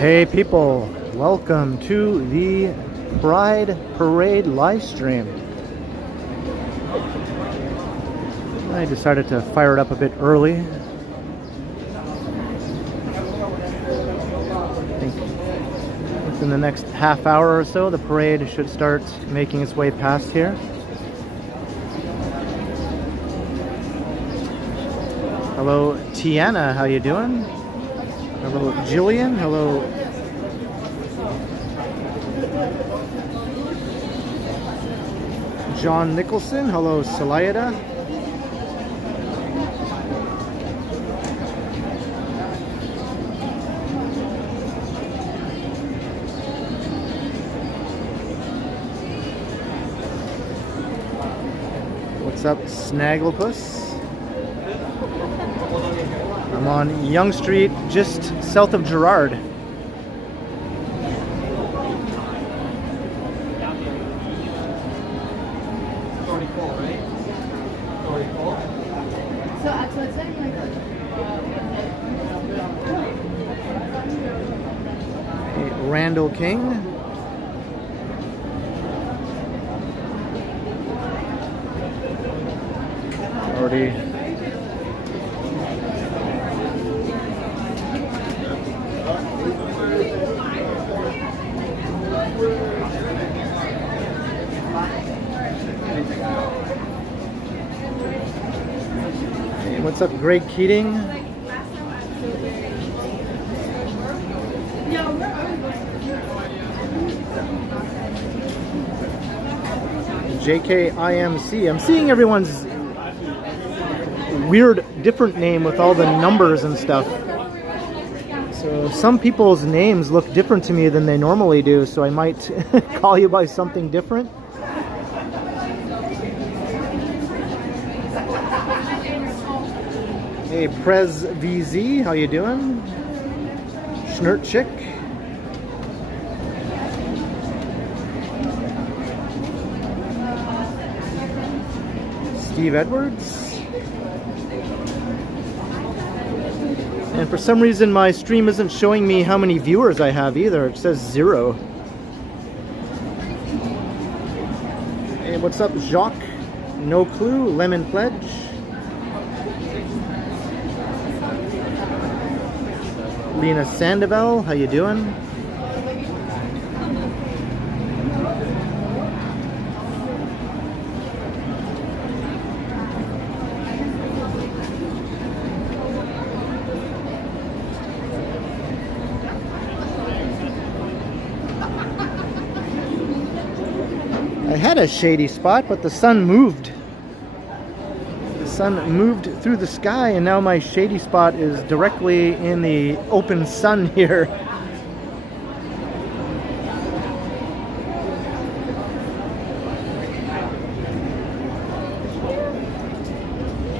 Hey people, welcome to the Pride Parade live stream. I decided to fire it up a bit early. I think within the next half hour or so, the parade should start making its way past here. Hello, Tiana, how you doing? Hello, Jillian. Hello. John Nicholson. Hello, Salayada. What's up, Snagglepuss? I'm on Yonge Street, just south of Gerrard. Hey, Randall King. Already. What's up, Greg Keating? JKIMC. I'm seeing everyone's weird different name with all the numbers and stuff. So some people's names look different to me than they normally do, so I might call you by something different. Hey, Prez VZ, how you doing? Schnurtchick. Steve Edwards. And for some reason my stream isn't showing me how many viewers I have either. It says 0. Hey, what's up, Jacques? No clue. Lemon Pledge. Lena Sandoval, how you doing? I had a shady spot, but the sun moved. The sun moved through the sky, and now my shady spot is directly in the open sun here.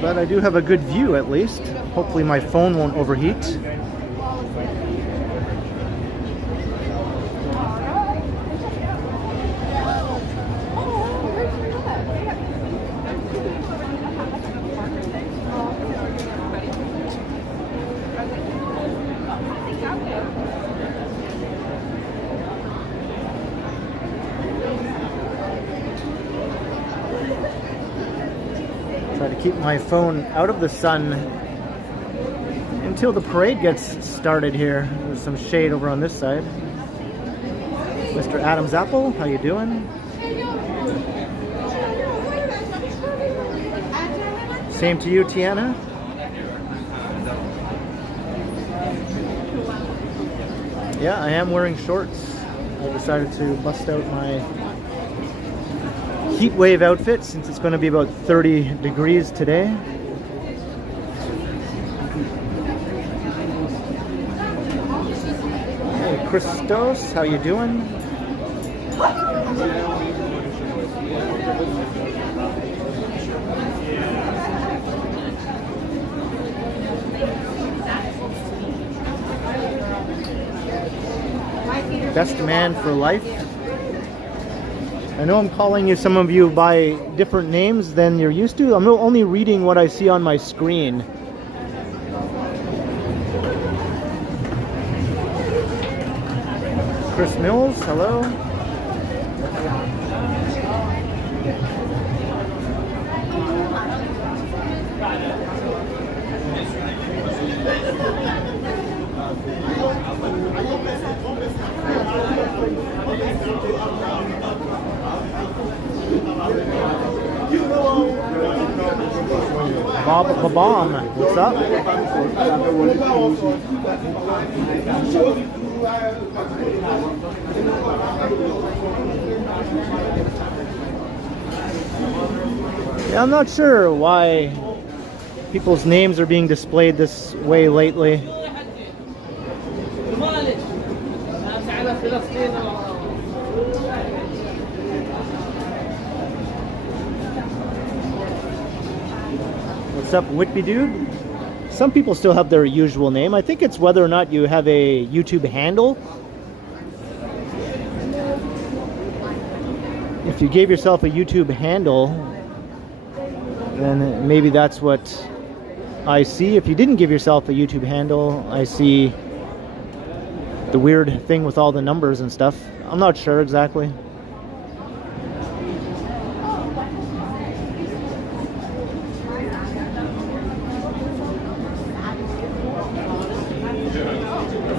But I do have a good view at least. Hopefully my phone won't overheat. Try to keep my phone out of the sun until the parade gets started here. There's some shade over on this side. Mr. Adam's Apple, how you doing? Same to you, Tiana. Yeah, I am wearing shorts. I decided to bust out my heat wave outfit since it's going to be about 30 degrees today. Hey, Christos, how you doing? Best man for life. I know I'm calling you, some of you, by different names than you're used to. I'm only reading what I see on my screen. Chris Mills, hello. Bob the Bomb, what's up? Yeah, I'm not sure why people's names are being displayed this way lately. What's up, Whitby Dude? Some people still have their usual name. I think it's whether or not you have a YouTube handle. If you gave yourself a YouTube handle, then maybe that's what I see. If you didn't give yourself a YouTube handle, I see the weird thing with all the numbers and stuff. I'm not sure exactly.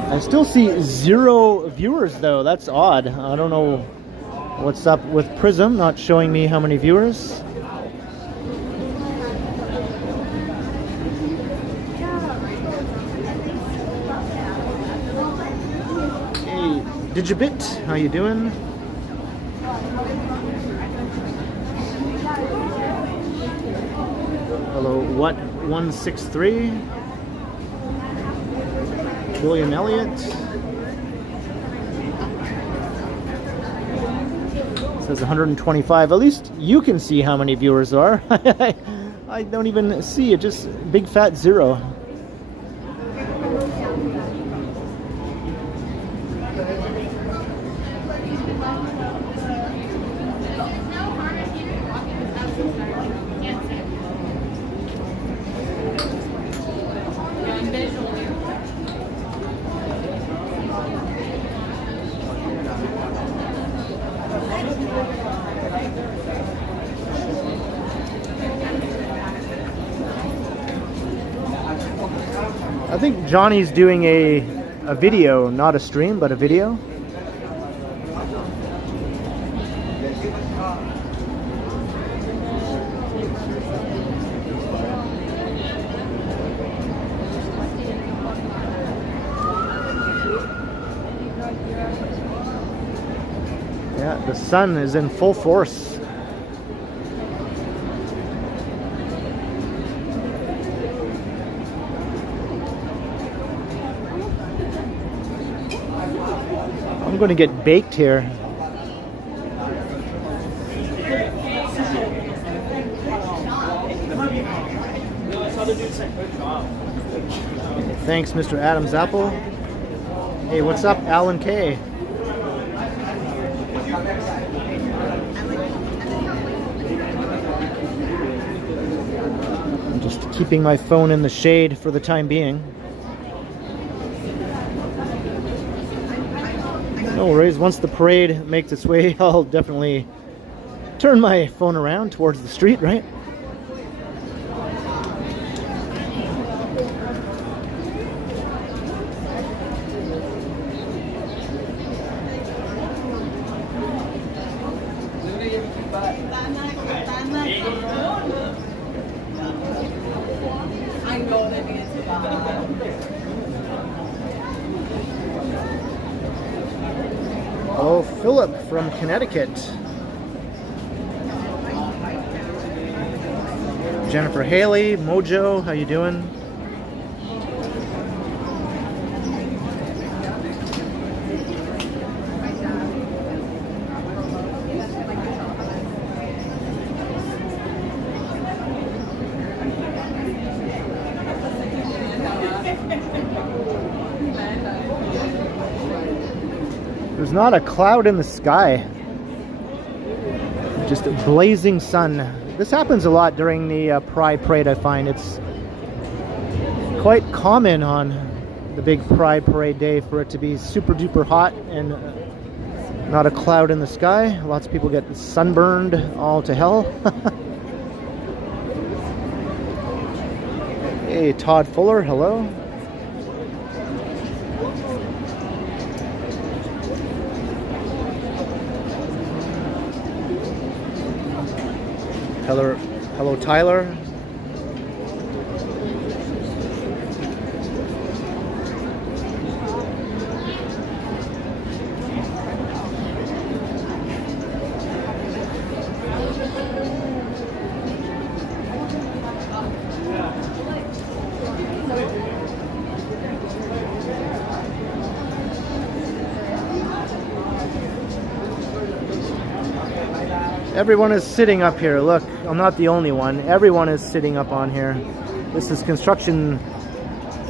I still see 0 viewers though. That's odd. I don't know what's up with Prism not showing me how many viewers. Hey, Digibit, how you doing? Hello, what 163? William Elliott says 125. At least you can see how many viewers there are. I don't even see it, just big fat 0. I think Johnny's doing a video, not a stream, but a video. Yeah, the sun is in full force. I'm going to get baked here. Thanks, Mr. Adams Apple. Hey, what's up, Alan K? I'm just keeping my phone in the shade for the time being. No worries, once the parade makes its way, I'll definitely turn my phone around towards the street, right? Oh, Philip from Connecticut. Jennifer Haley, Mojo, how you doing? There's not a cloud in the sky. Just a blazing sun. This happens a lot during the Pride Parade, I find. It's quite common on the big Pride Parade day for it to be super duper hot and Not a cloud in the sky. Lots of people get sunburned all to hell. Hey, Todd Fuller, hello. Hello, Tyler. Everyone is sitting up here. Look, I'm not the only one. Everyone is sitting up on here. This is construction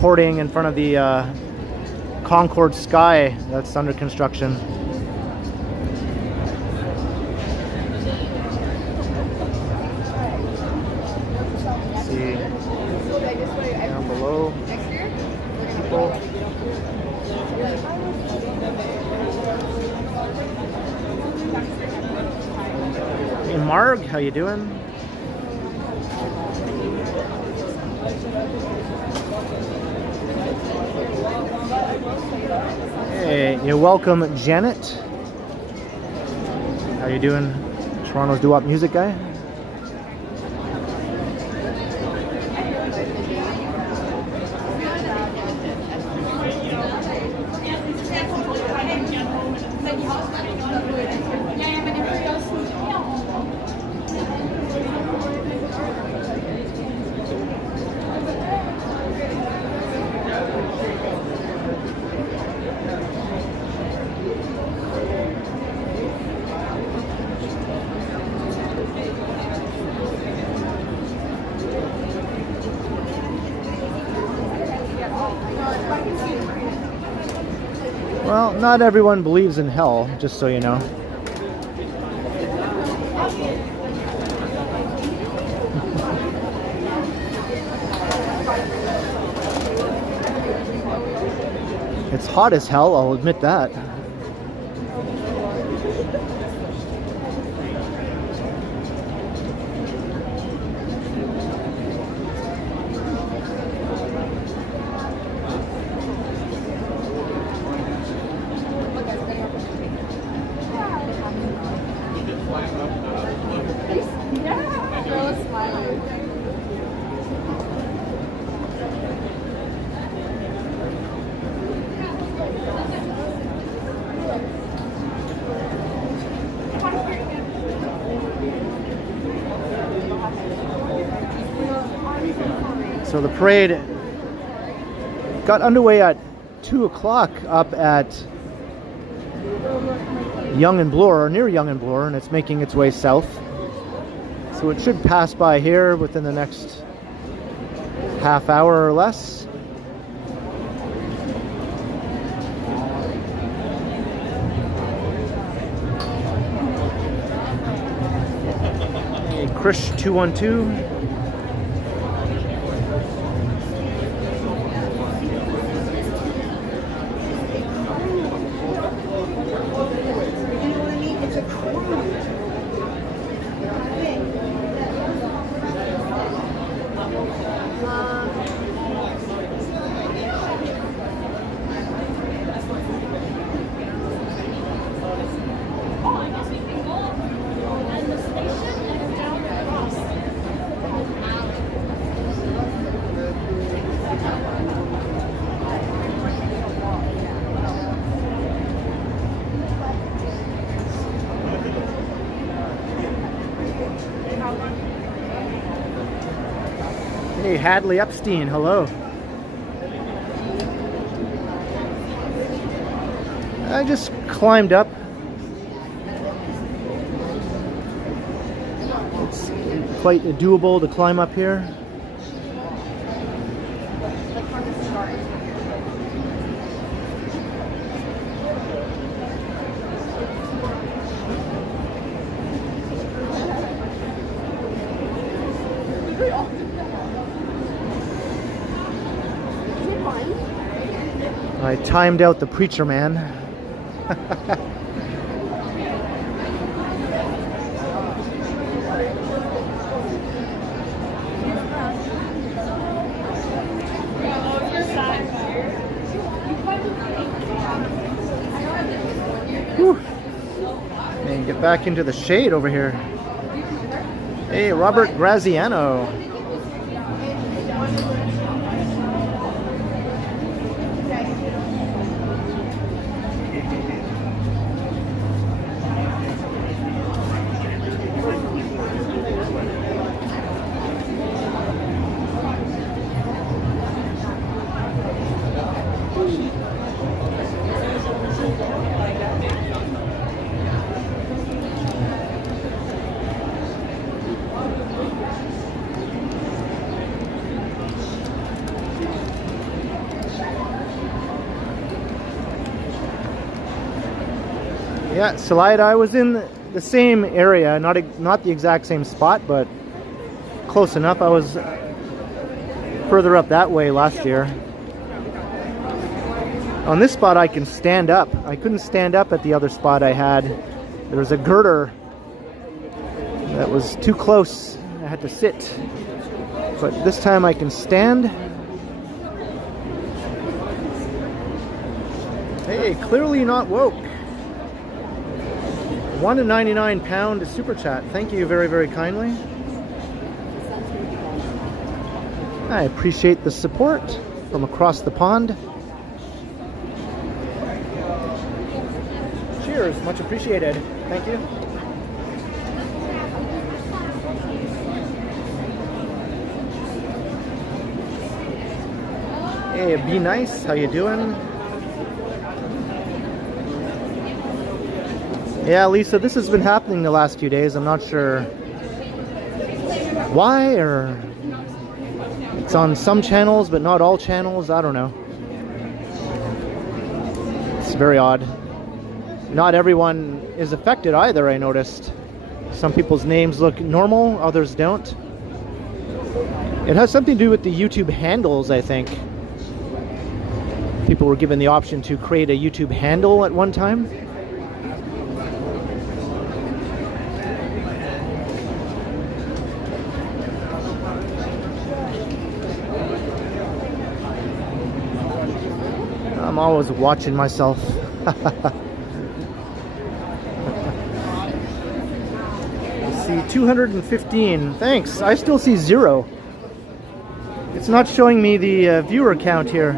hoarding in front of the Concord Sky that's under construction. Let's see down below. People. Hey Marg, how you doing? Hey, you're welcome, Janet. How you doing? Toronto's doo-wop music guy. Well, not everyone believes in hell, just so you know. It's hot as hell, I'll admit that. So the parade got underway at 2 o'clock up at Yonge and Bloor, or near Yonge and Bloor, and it's making its way south. So it should pass by here within the next half hour or less. Hey, Krish 212. Hey, Hadley Epstein, hello. I just climbed up. It's quite doable to climb up here. I timed out the preacher man. Whew. And get back into the shade over here. Hey, Robert Graziano. Yeah, Salida, I was in the same area, not the exact same spot, but close enough. I was further up that way last year. On this spot I can stand up. I couldn't stand up at the other spot I had. There was a girder that was too close. I had to sit. But this time I can stand. Hey, clearly not woke. £1.99 super chat. Thank you very, very kindly. I appreciate the support from across the pond. Cheers, much appreciated. Thank you. Hey, be nice. How you doing? Yeah, Lisa, this has been happening the last few days. I'm not sure why, or it's on some channels but not all channels. I don't know. It's very odd. Not everyone is affected either, I noticed. Some people's names look normal, others don't. It has something to do with the YouTube handles, I think. People were given the option to create a YouTube handle at one time. I'm always watching myself. See, 215. Thanks. I still see 0. It's not showing me the viewer count here.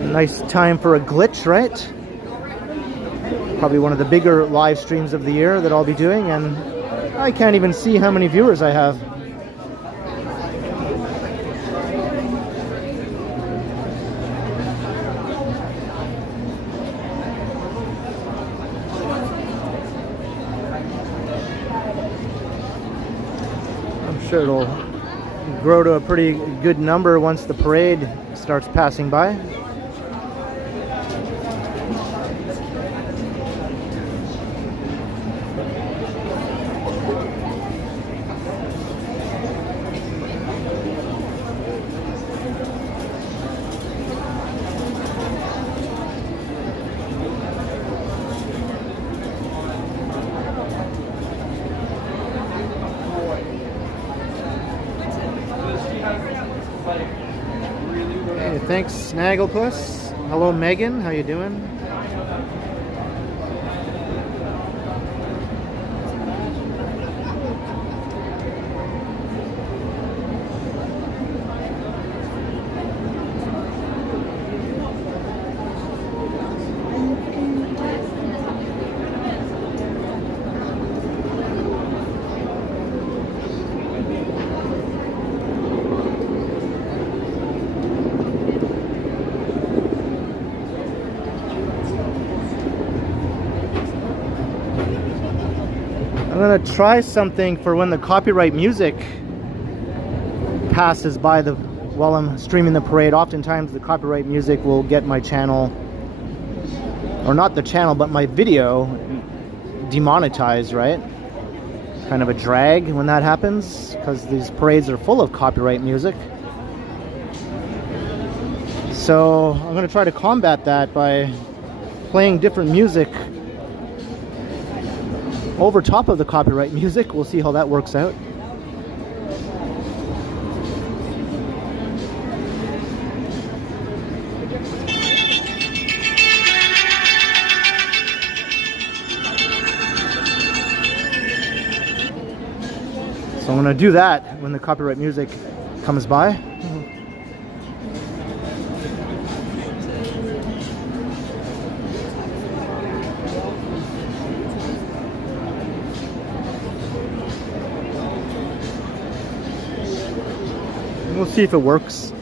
Nice time for a glitch, right? Probably one of the bigger live streams of the year that I'll be doing, and I can't even see how many viewers I have. Sure, it'll grow to a pretty good number once the parade starts passing by. Thanks, Snagglepuss. Hello, Megan. How you doing? I'm gonna try something for when the copyright music passes by while I'm streaming the parade. Oftentimes the copyright music will get my channel, or not the channel, but my video demonetized, right? Kind of a drag when that happens, because these parades are full of copyright music. So I'm gonna try to combat that by playing different music over top of the copyright music. We'll see how that works out. going to do that when the copyright music comes by. We'll see if it works.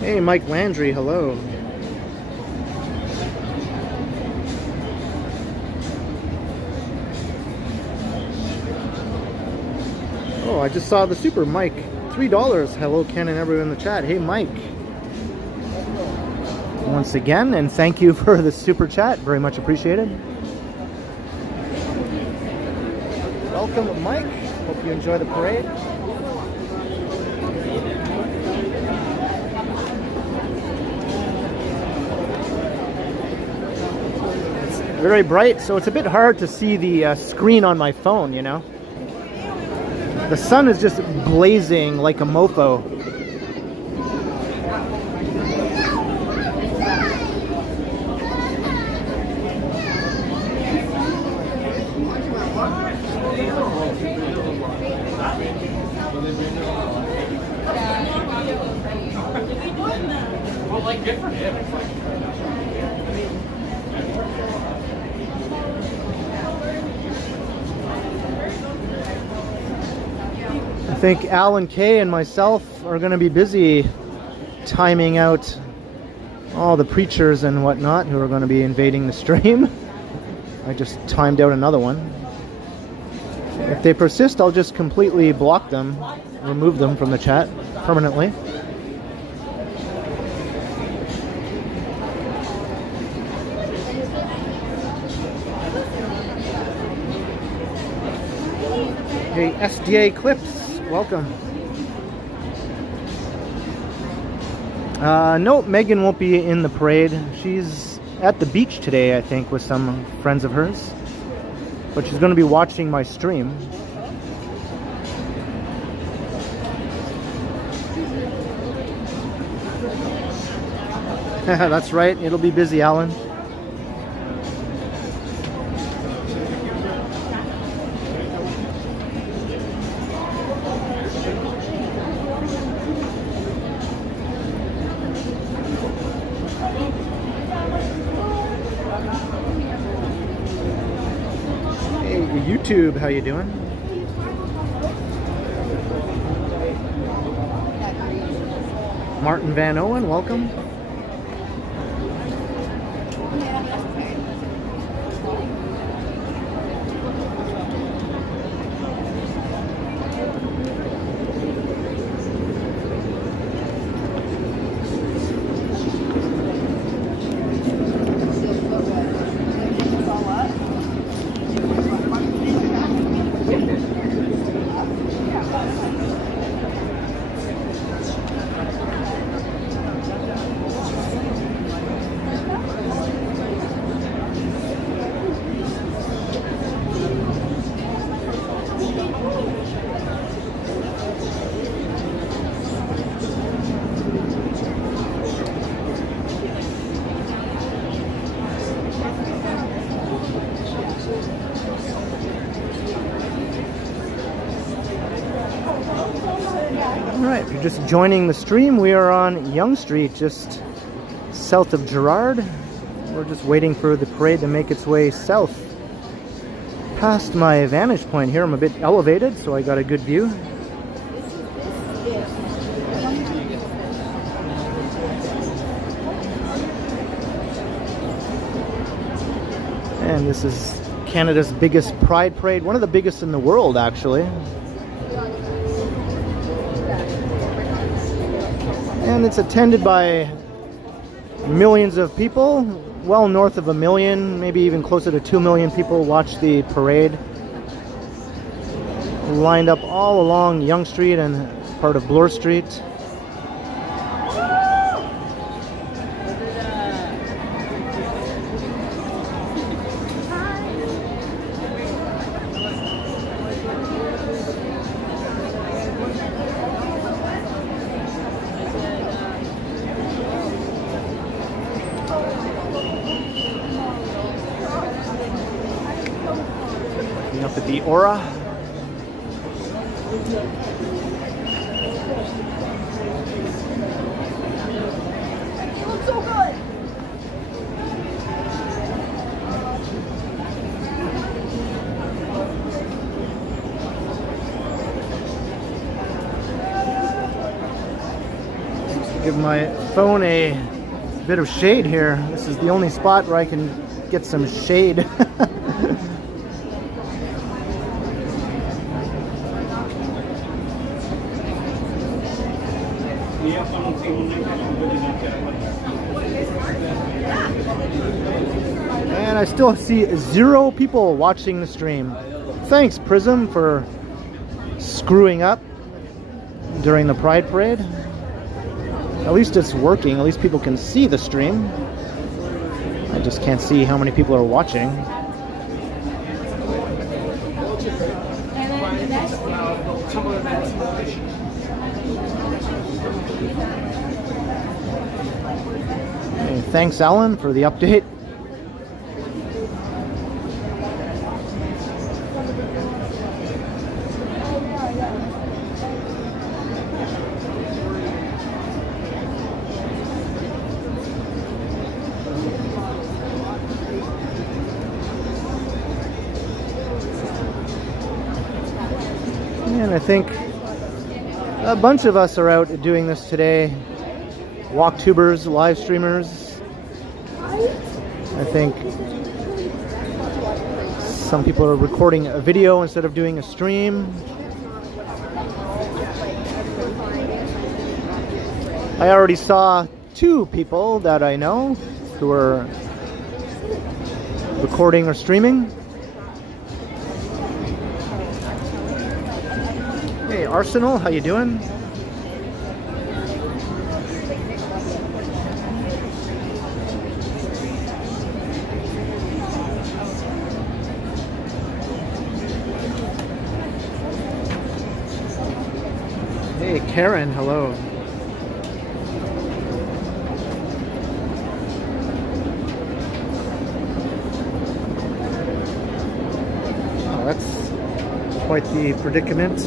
Hey, Mike Landry, hello. Oh, I just saw the super Mike. $3. Hello, Ken and everyone in the chat. Hey, Mike. Once again, and thank you for the super chat. Very much appreciated. Welcome, Mike. Hope you enjoy the parade. It's very bright, so it's a bit hard to see the screen on my phone, you know. The sun is just blazing like a mofo. I think Alan Kay and myself are going to be busy timing out all the preachers and whatnot who are going to be invading the stream. I just timed out another one. If they persist, I'll just completely block them, remove them from the chat permanently. Hey, SDA Clips. Welcome. No, Megan won't be in the parade. She's at the beach today, I think, with some friends of hers. But she's going to be watching my stream. That's right, it'll be busy, Alan. YouTube, how you doing? Martin Van Owen, welcome. Alright, if you're just joining the stream, we are on Yonge Street, just south of Gerrard. We're just waiting for the parade to make its way south. Past my vantage point here, I'm a bit elevated, so I got a good view. And this is Canada's biggest Pride Parade, one of the biggest in the world, actually. And it's attended by millions of people, well north of 1 million, maybe even closer to 2 million people watch the parade. Lined up all along Yonge Street and part of Bloor Street. at the Aura. You look so good. Give my phone a bit of shade here. This is the only spot where I can get some shade. And I still see 0 people watching the stream. Thanks, Prism, for screwing up during the Pride Parade. At least it's working. At least people can see the stream. I just can't see how many people are watching. Hey, thanks, Alan, for the update. And I think a bunch of us are out doing this today. Walktubers, live streamers. I think some people are recording a video instead of doing a stream. I already saw 2 people that I know who are recording or streaming. Hey Arsenal, how you doing? Hey Karen, hello. Oh, that's quite the predicament.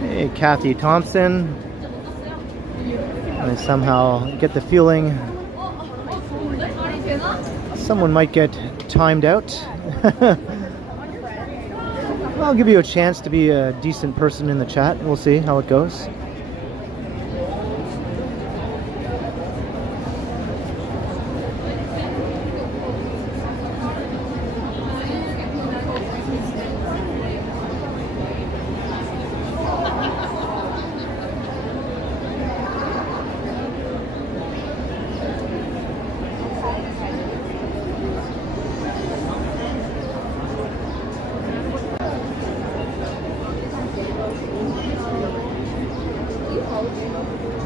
Hey, Kathy Thompson. I somehow get the feeling someone might get timed out. I'll give you a chance to be a decent person in the chat. We'll see how it goes.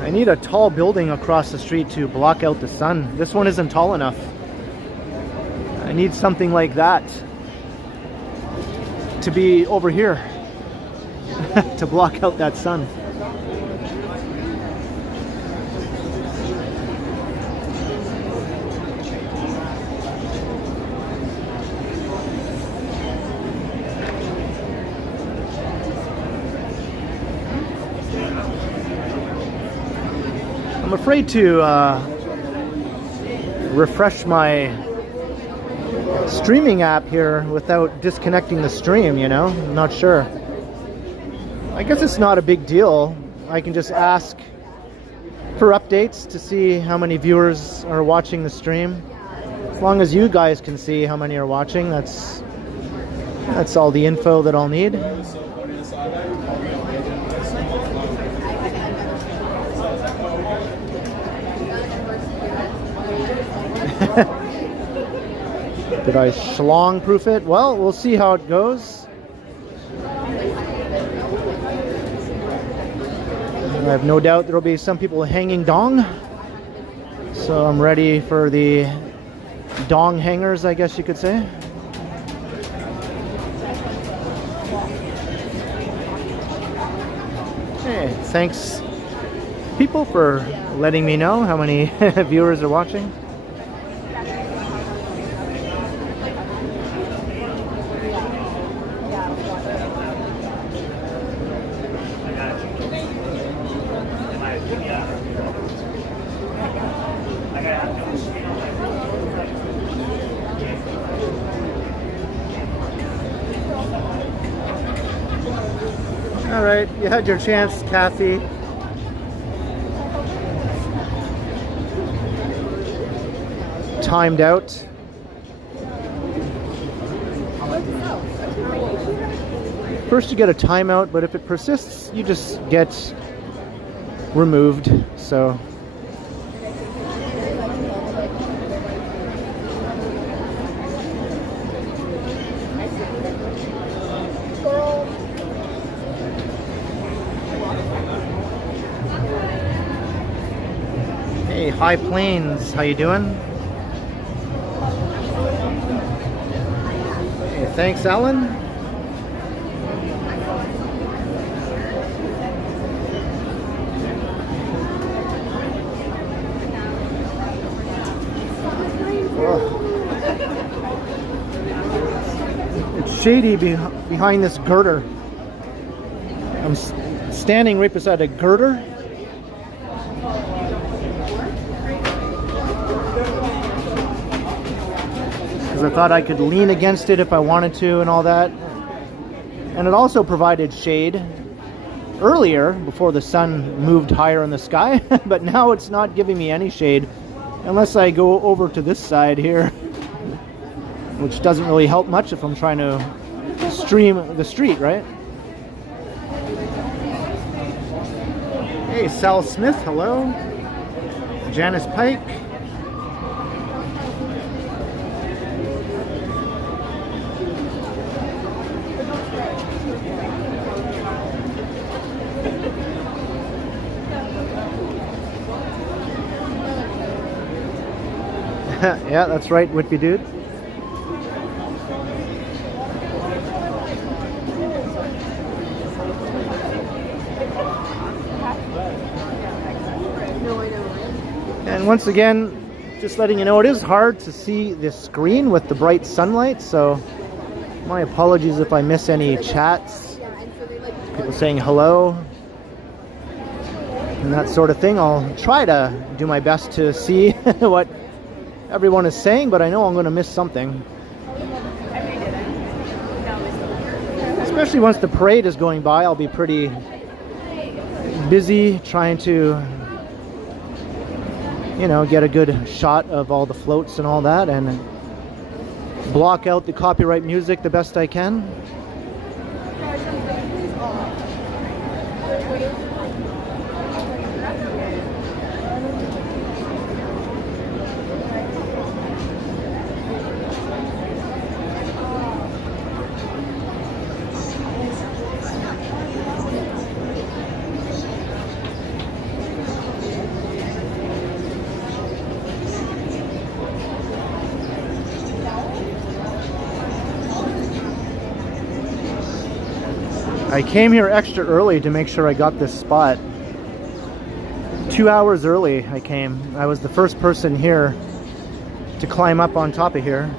I need a tall building across the street to block out the sun. This one isn't tall enough. I need something like that to be over here to block out that sun. I'm afraid to refresh my streaming app here without disconnecting the stream, you know? I'm not sure. I guess it's not a big deal. I can just ask for updates to see how many viewers are watching the stream. As long as you guys can see how many are watching, that's all the info that I'll need. Did I schlong proof it? Well, we'll see how it goes. I have no doubt there will be some people hanging dong. So I'm ready for the dong hangers, I guess you could say. Hey, thanks people for letting me know how many viewers are watching. All right, you had your chance, Kathy. Timed out. First you get a timeout, but if it persists, you just get removed. So hey, High Plains, how you doing? Hey, thanks, Alan. It's shady behind this girder. I'm standing right beside a girder. Because I thought I could lean against it if I wanted to and all that. And it also provided shade earlier before the sun moved higher in the sky. But now it's not giving me any shade unless I go over to this side here, which doesn't really help much if I'm trying to stream the street, right? Hey, Sal Smith, hello. Janice Pike. Yeah, that's right, Whitby dude. And once again, just letting you know, it is hard to see this screen with the bright sunlight, so my apologies if I miss any chats, people saying hello, and that sort of thing. I'll try to do my best to see what everyone is saying, but I know I'm going to miss something. Especially once the parade is going by, I'll be pretty busy trying to, you know, get a good shot of all the floats and all that and block out the copyright music the best I can. I came here extra early to make sure I got this spot. 2 hours early I came. I was the first person here to climb up on top of here.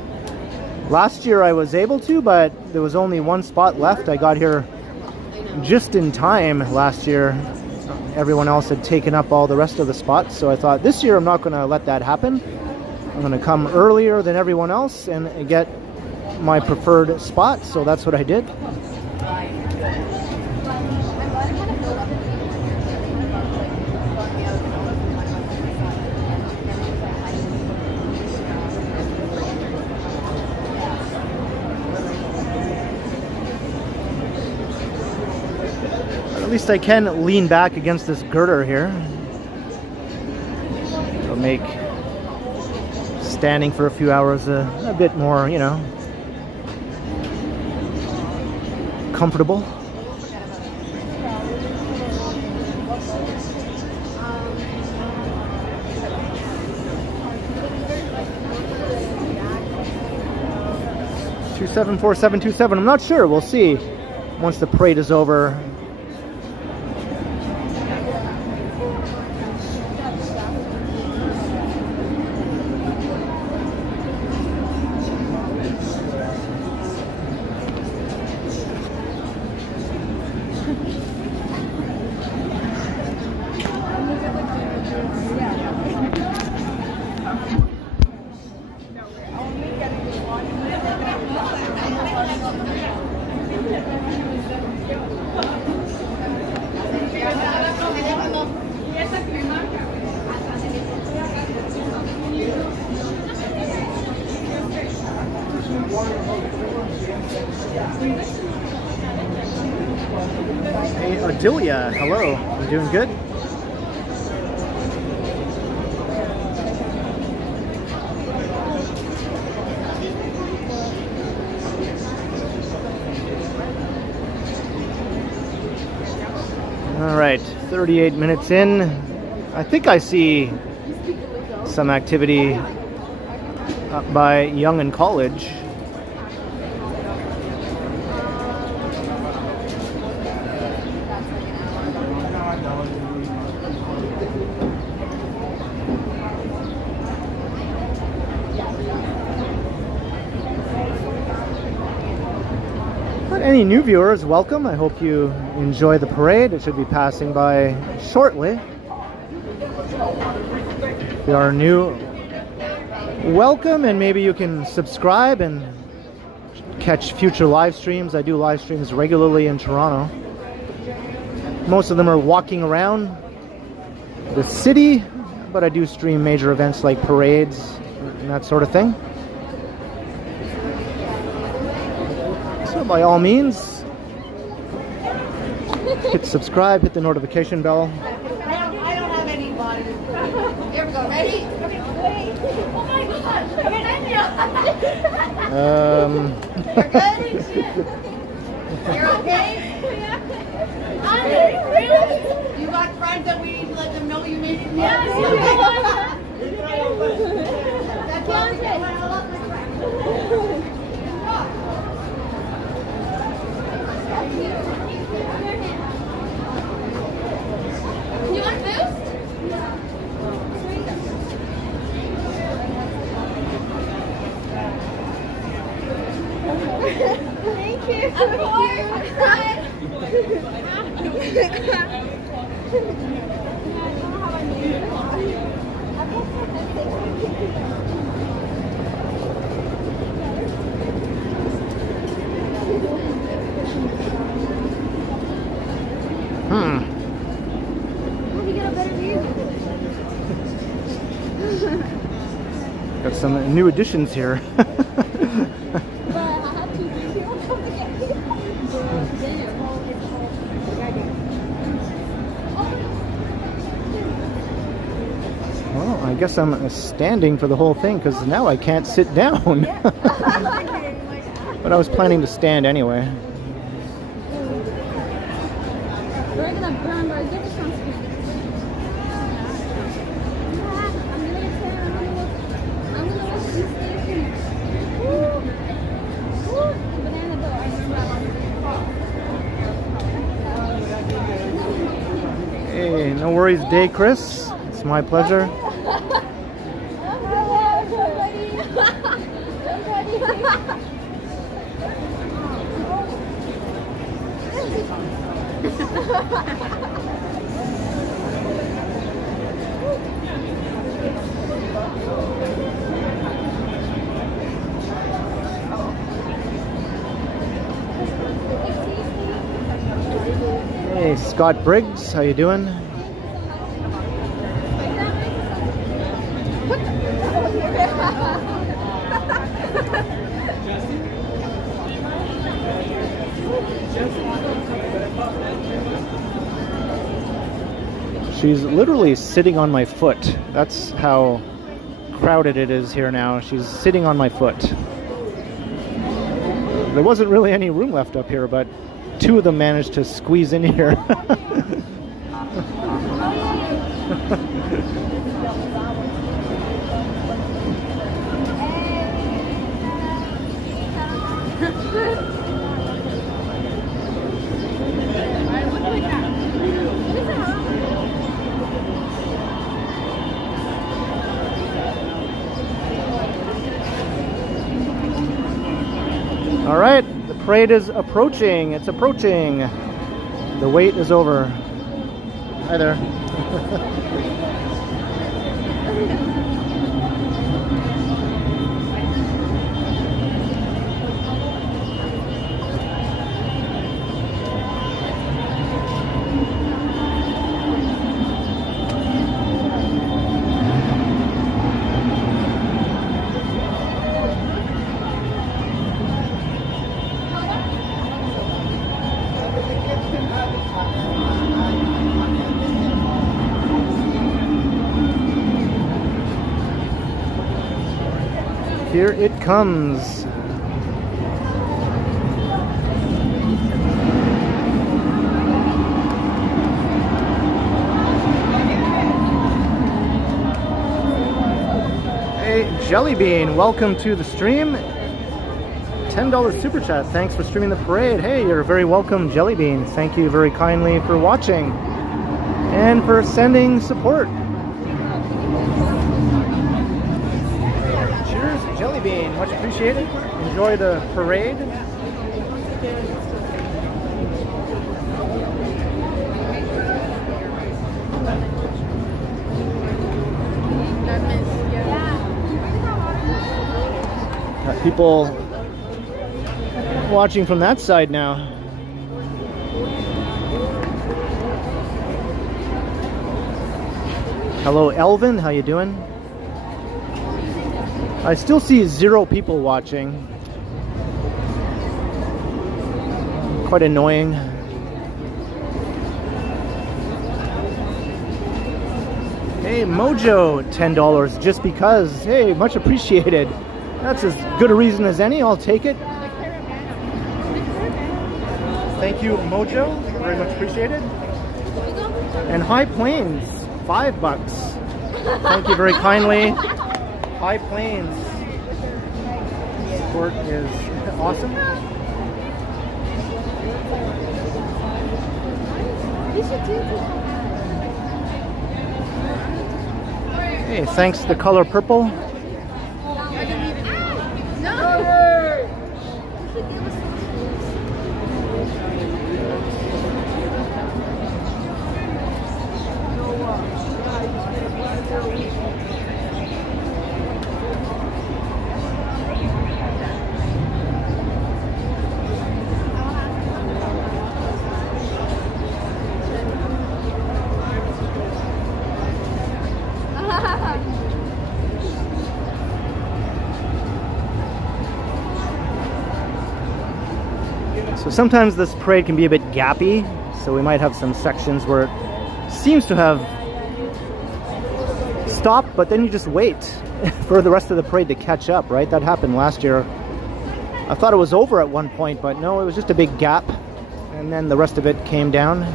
Last year I was able to, but there was only one spot left. I got here just in time last year. Everyone else had taken up all the rest of the spots, so I thought this year I'm not going to let that happen. I'm going to come earlier than everyone else and get my preferred spot, so that's what I did. At least I can lean back against this girder here. It'll make standing for a few hours a bit more, you know, comfortable. $274,727. I'm not sure. We'll see once the parade is over. Hey, Odilia, hello. You doing good? All right, 38 minutes in. I think I see some activity up by Yonge College. Any new viewers, welcome. I hope you enjoy the parade. It should be passing by shortly. If you are new, welcome, and maybe you can subscribe and catch future live streams. I do live streams regularly in Toronto. Most of them are walking around the city, but I do stream major events like parades and that sort of thing. So by all means, hit subscribe, hit the notification bell. I don't have any body. Here we go. Ready? Okay, wait. Oh my gosh. You're good? You're okay? Really? You got friends that we need to let them know you made it? Yes. That's you want a boost? Thank you. Of course. Got some new additions here. Well, I guess I'm standing for the whole thing because now I can't sit down. But I was planning to stand anyway. Hey, no worries, Day Chris. It's my pleasure. Hey, Scott Briggs, how you doing? She's literally sitting on my foot. That's how crowded it is here now. She's sitting on my foot. There wasn't really any room left up here, but two of them managed to squeeze in here. All right, the parade is approaching. It's approaching. The wait is over. Hi there. Here it comes. Hey, Jellybean, welcome to the stream. $10 super chat. Thanks for streaming the parade. Hey, you're very welcome, Jellybean. Thank you very kindly for watching and for sending support. Jellybean, much appreciated. Enjoy the parade. Got people watching from that side now. Hello, Elvin. How you doing? I still see 0 people watching. Quite annoying. Hey, Mojo, $10 just because. Hey, much appreciated. That's as good a reason as any. I'll take it. Thank you, Mojo. Very much appreciated. And High Plains, $5. Thank you very kindly. High Plains. Support is awesome. Hey, thanks to the color purple. So sometimes this parade can be a bit gappy, so we might have some sections where it seems to have stopped, but then you just wait for the rest of the parade to catch up, right? That happened last year. I thought it was over at one point, but no, it was just a big gap, and then the rest of it came down.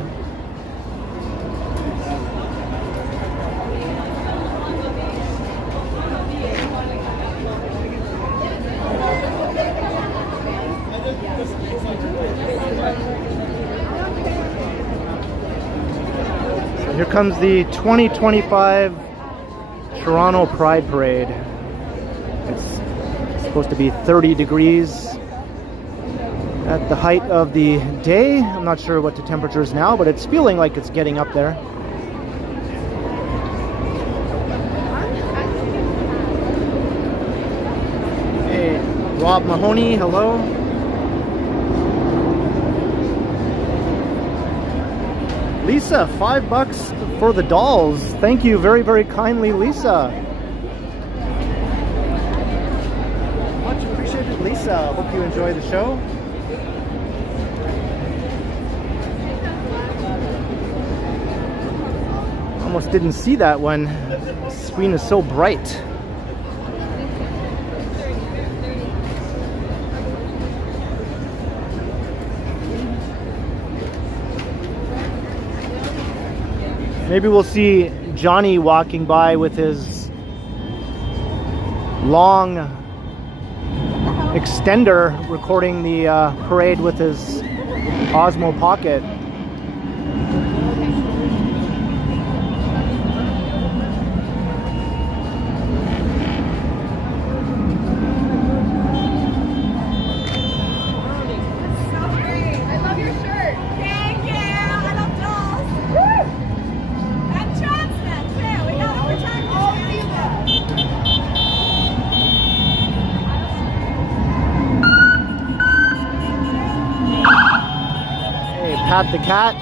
Here comes the 2025 Toronto Pride Parade. It's supposed to be 30 degrees at the height of the day. I'm not sure what the temperature is now, but it's feeling like it's getting up there. Hey, Rob Mahoney, hello. Lisa, $5 for the dolls. Thank you very, very kindly, Lisa. Much appreciated, Lisa. Hope you enjoy the show. Almost didn't see that when the screen is so bright. Maybe we'll see Johnny walking by with his long extender recording the parade with his Osmo Pocket. Pat the cat.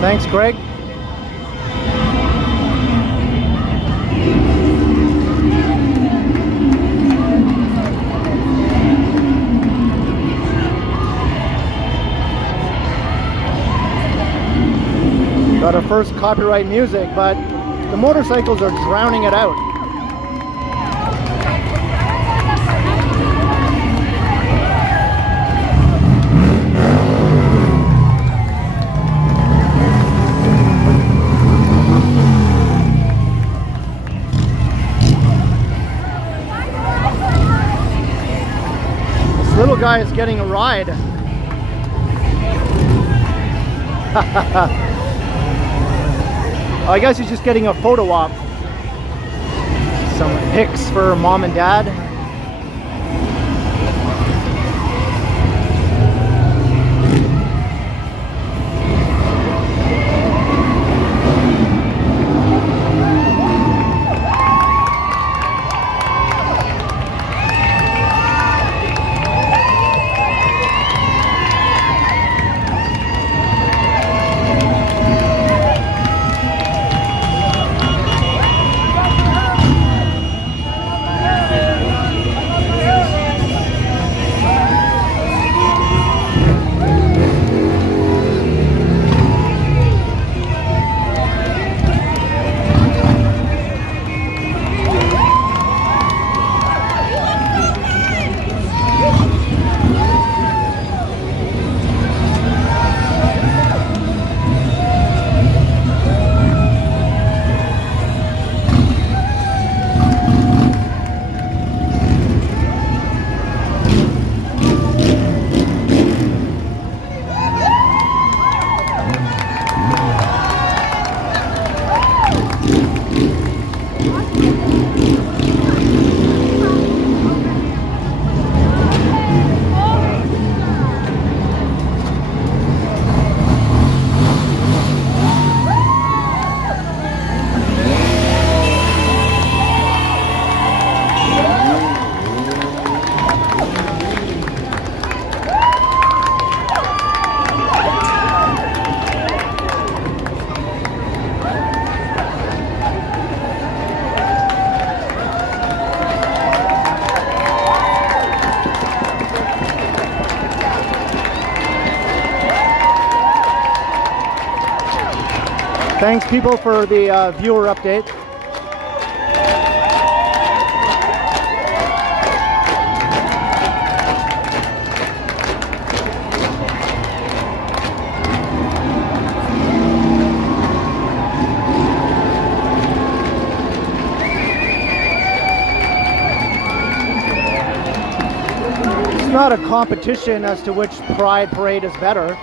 Thanks, Greg. Got our first copyright music, but the motorcycles are drowning it out. Little guy is getting a ride. I guess he's just getting a photo op. Some pics for mom and dad. Thanks, people, for the viewer update. It's not a competition as to which Pride Parade is better.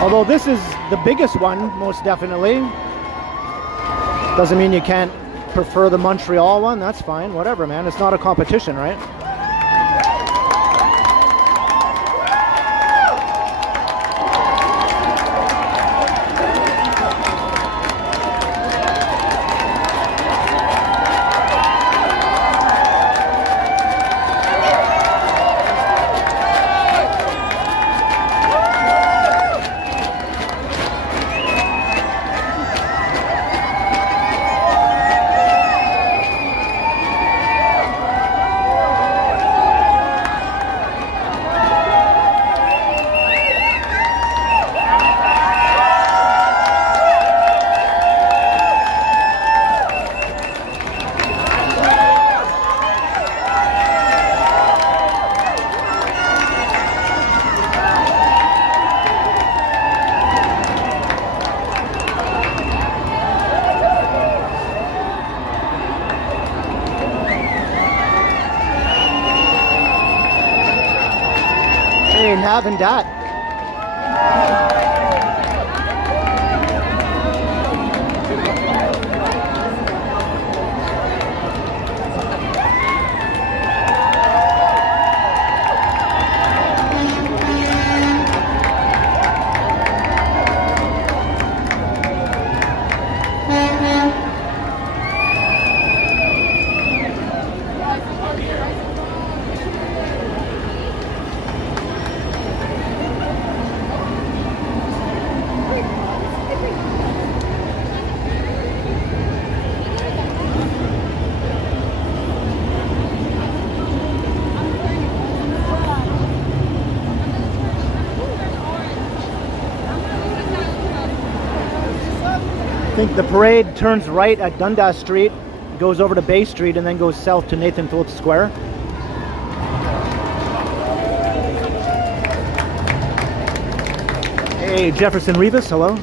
Although this is the biggest one, most definitely. Doesn't mean you can't prefer the Montreal one. That's fine. Whatever, man. It's not a competition, right? Hey, Nav and Dat. I think the parade turns right at Dundas Street, goes over to Bay Street, and then goes south to Nathan Phillips Square. Hey, Jefferson Rivas, hello.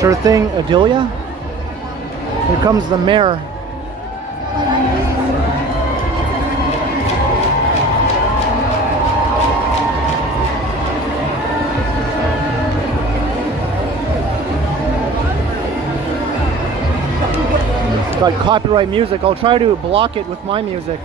Sure thing, Adelia. Here comes the mayor. It's got copyright music. I'll try to block it with my music.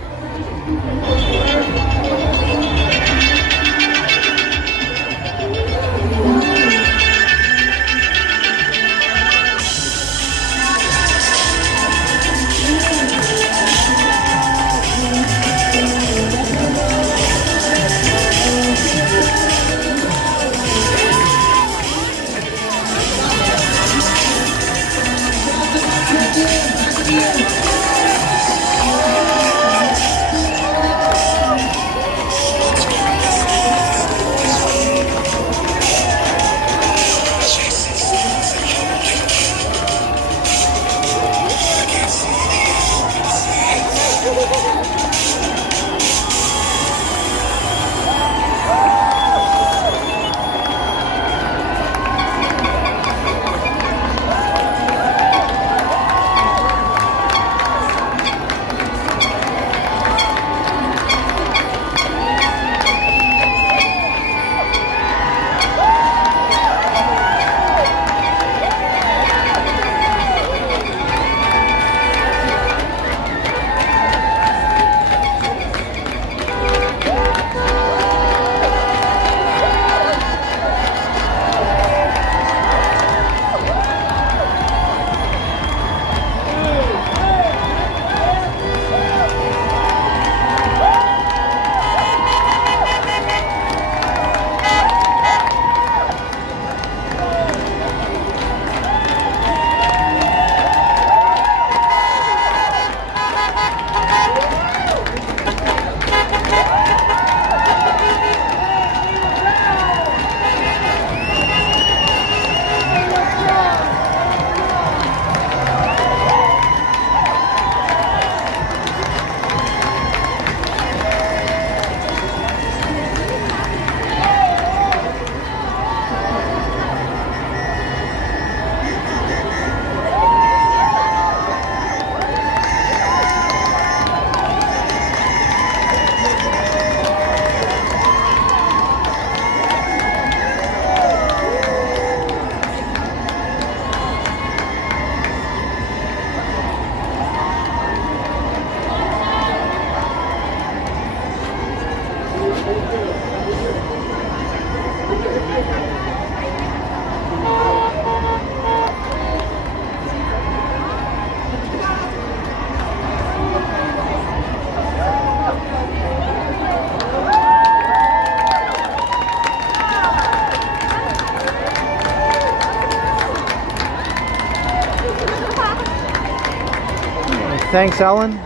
Thanks, Ellen.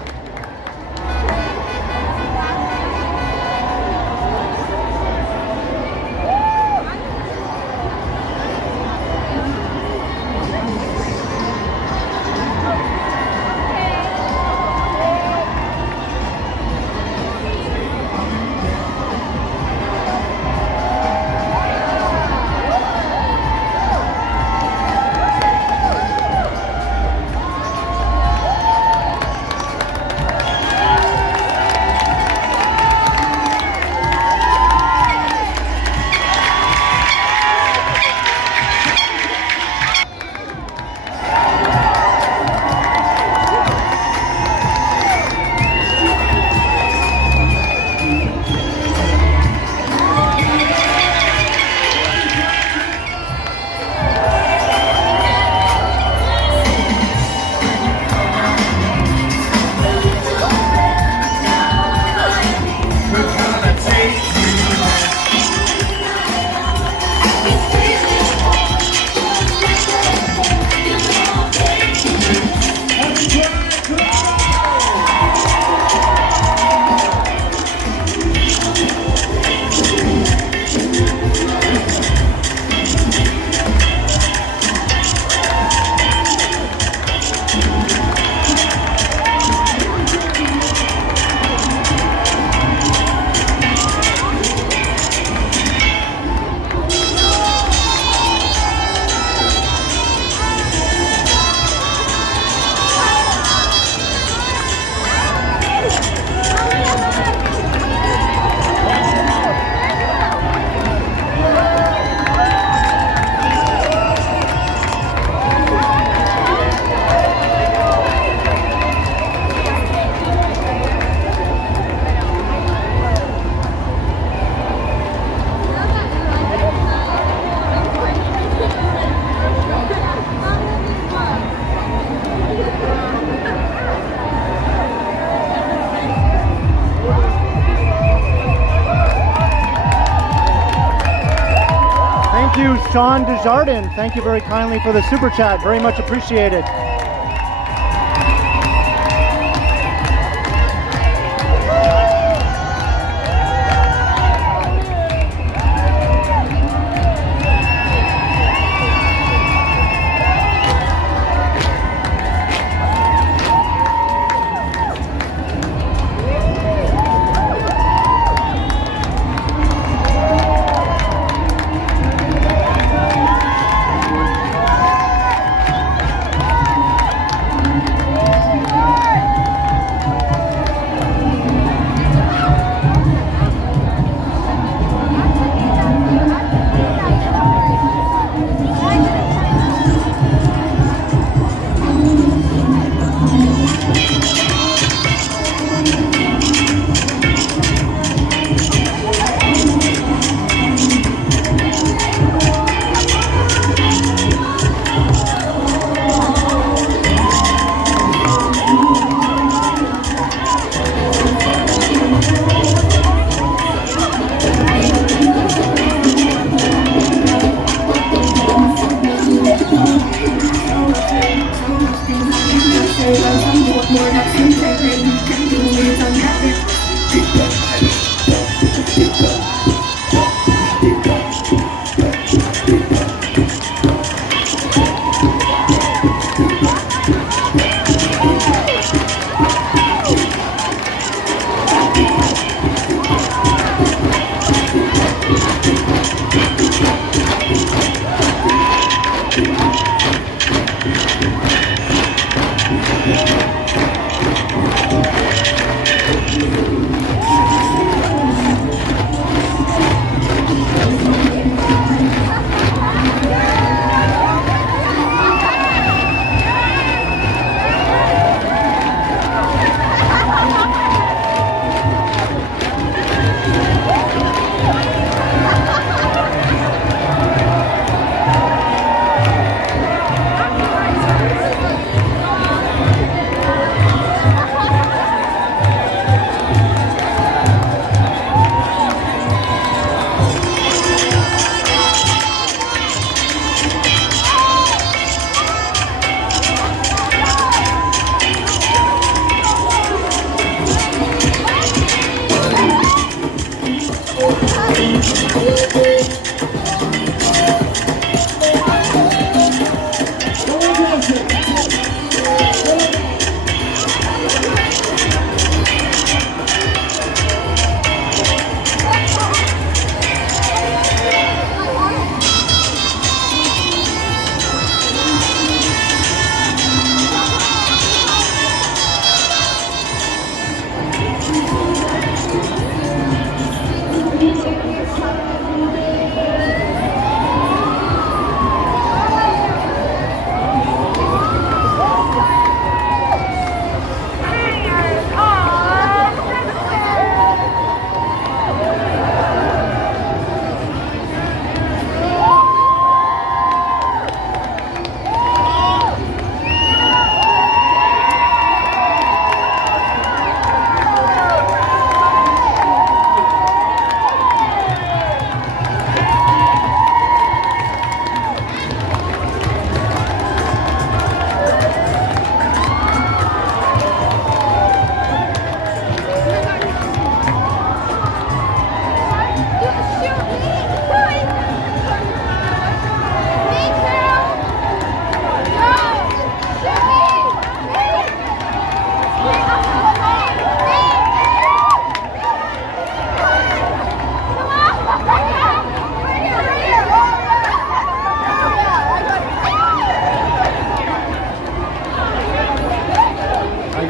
Sean Desjardins, thank you very kindly for the super chat. Very much appreciated.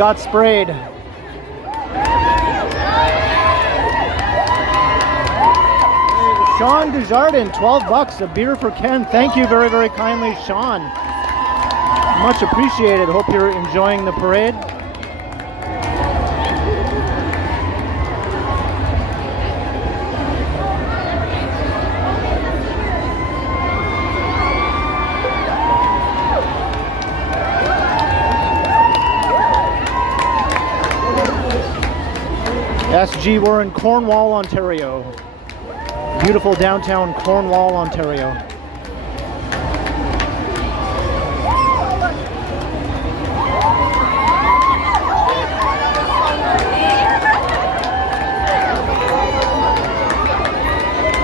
Got sprayed. Sean Desjardins, 12 bucks, a beer for Ken. Thank you very, very kindly, Sean. Much appreciated. Hope you're enjoying the parade. SG, we're in Cornwall, Ontario. Beautiful downtown Cornwall, Ontario.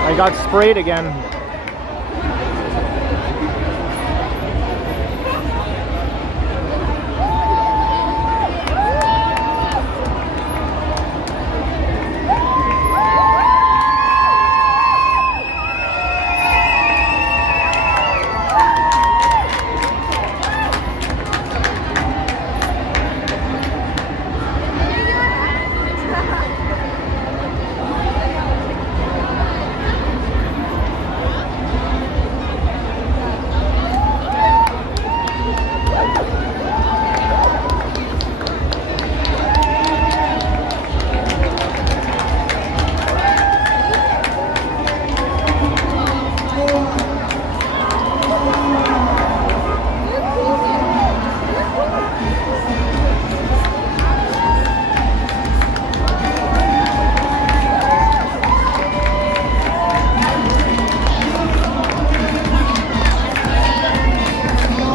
I got sprayed again.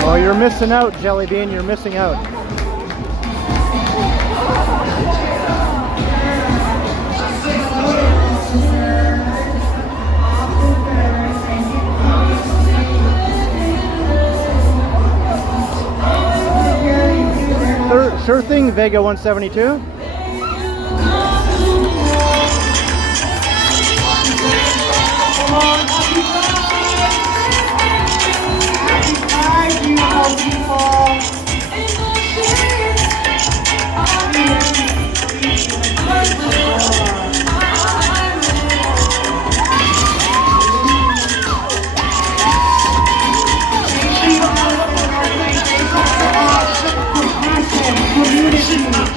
Oh, you're missing out, Jelly Bean, you're missing out. Sure thing, Vega 172.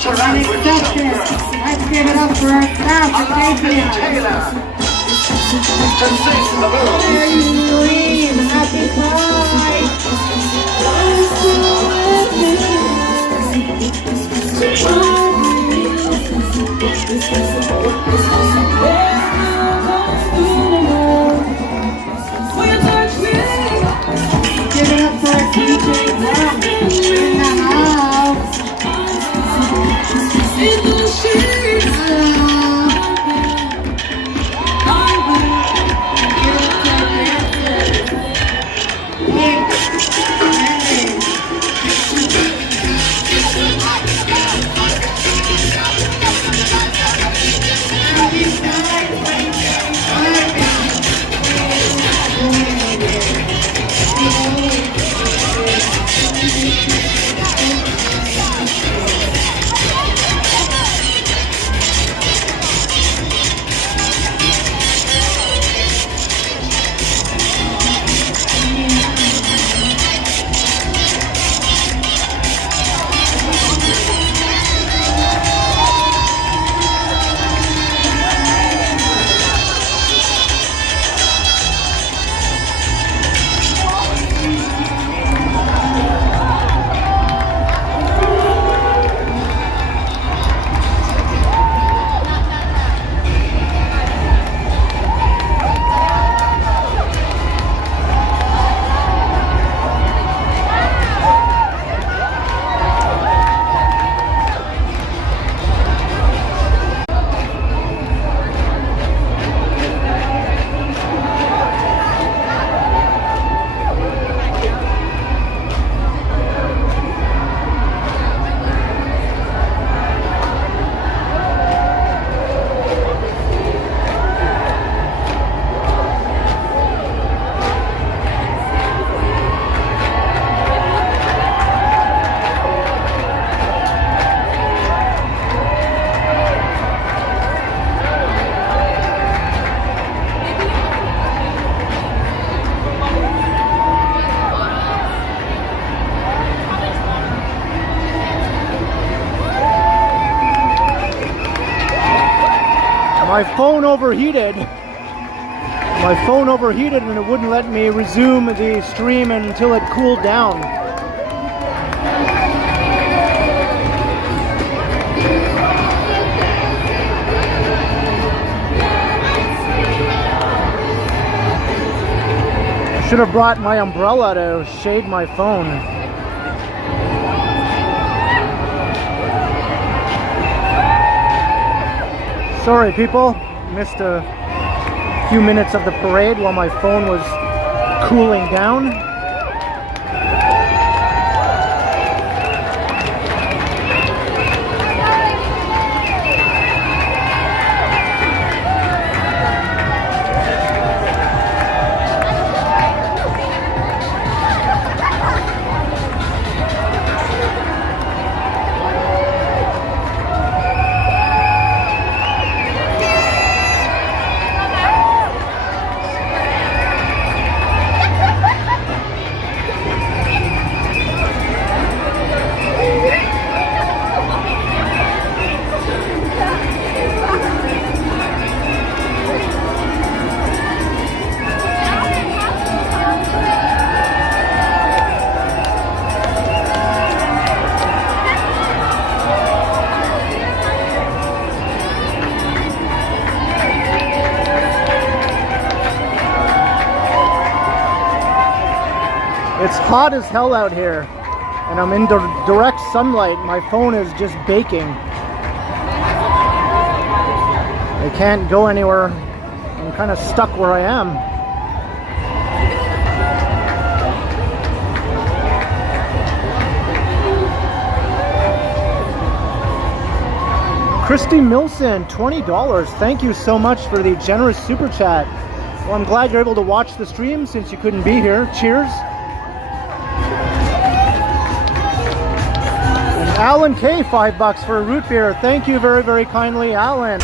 Let's give it up for our staff. Thank you. Happy Give it up for our DJ in the house. My phone overheated. My phone overheated and it wouldn't let me resume the stream until it cooled down. I should have brought my umbrella to shade my phone. Sorry people, missed a few minutes of the parade while my phone was cooling down. It's hot as hell out here, and I'm in direct sunlight. My phone is just baking. I can't go anywhere. I'm kind of stuck where I am. Christy Milson, $20. Thank you so much for the generous super chat. Well, I'm glad you're able to watch the stream since you couldn't be here. Cheers. Alan K, $5 for a root beer. Thank you very, very kindly, Alan.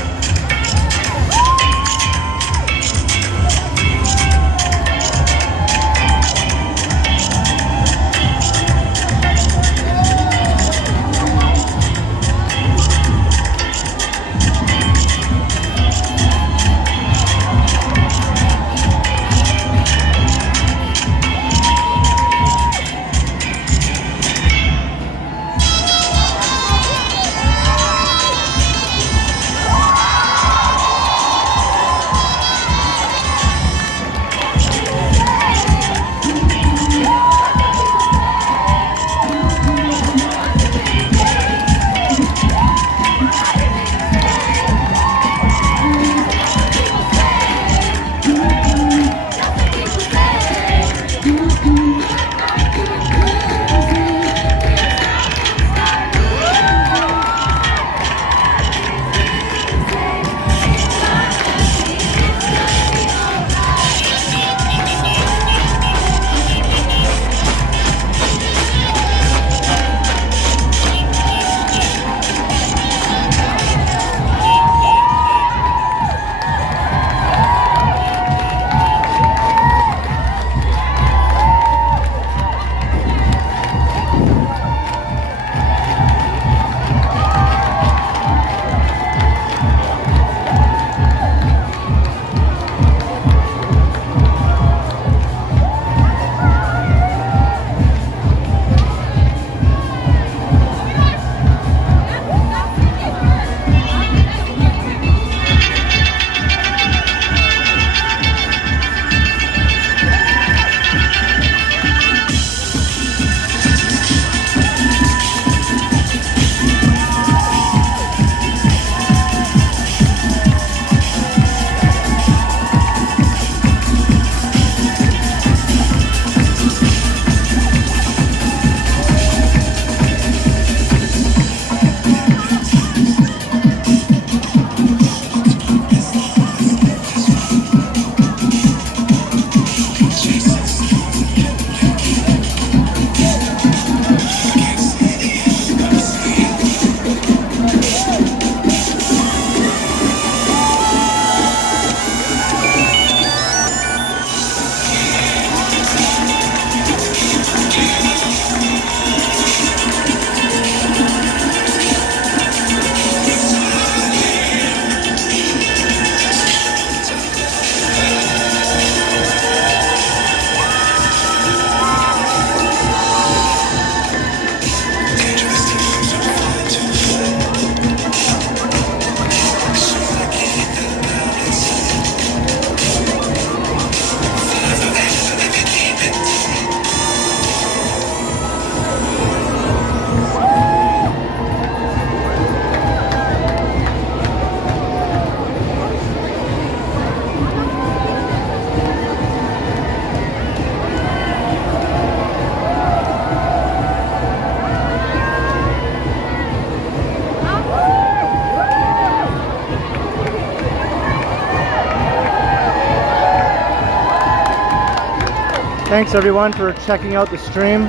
Thanks everyone for checking out the stream.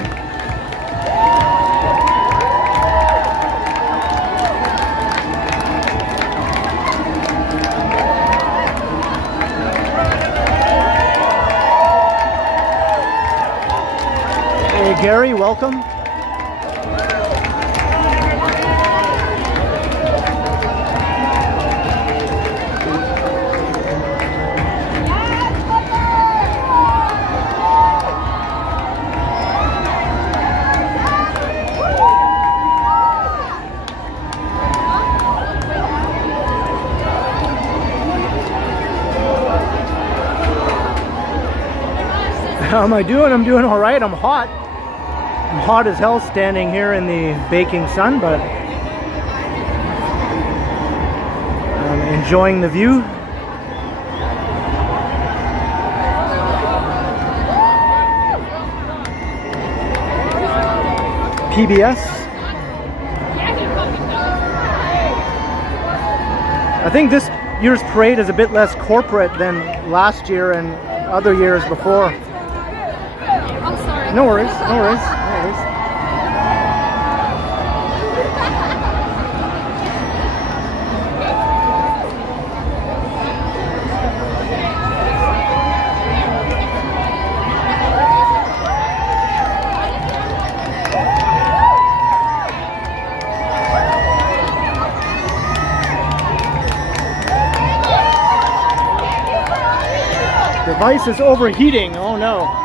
Hey Gary, welcome. How am I doing? I'm doing all right. I'm hot. I'm hot as hell standing here in the baking sun, but I'm enjoying the view. PBS. I think this year's parade is a bit less corporate than last year and other years before. I'm sorry. No worries, no worries, no worries. Device is overheating. Oh no.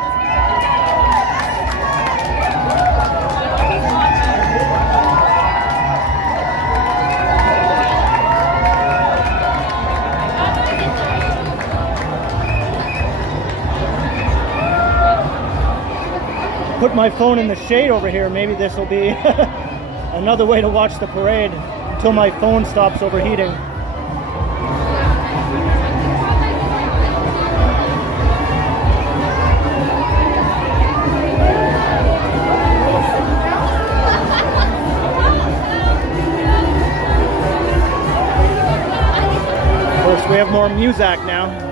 Put my phone in the shade over here. Maybe this will be another way to watch the parade until my phone stops overheating. Of course, we have more music now.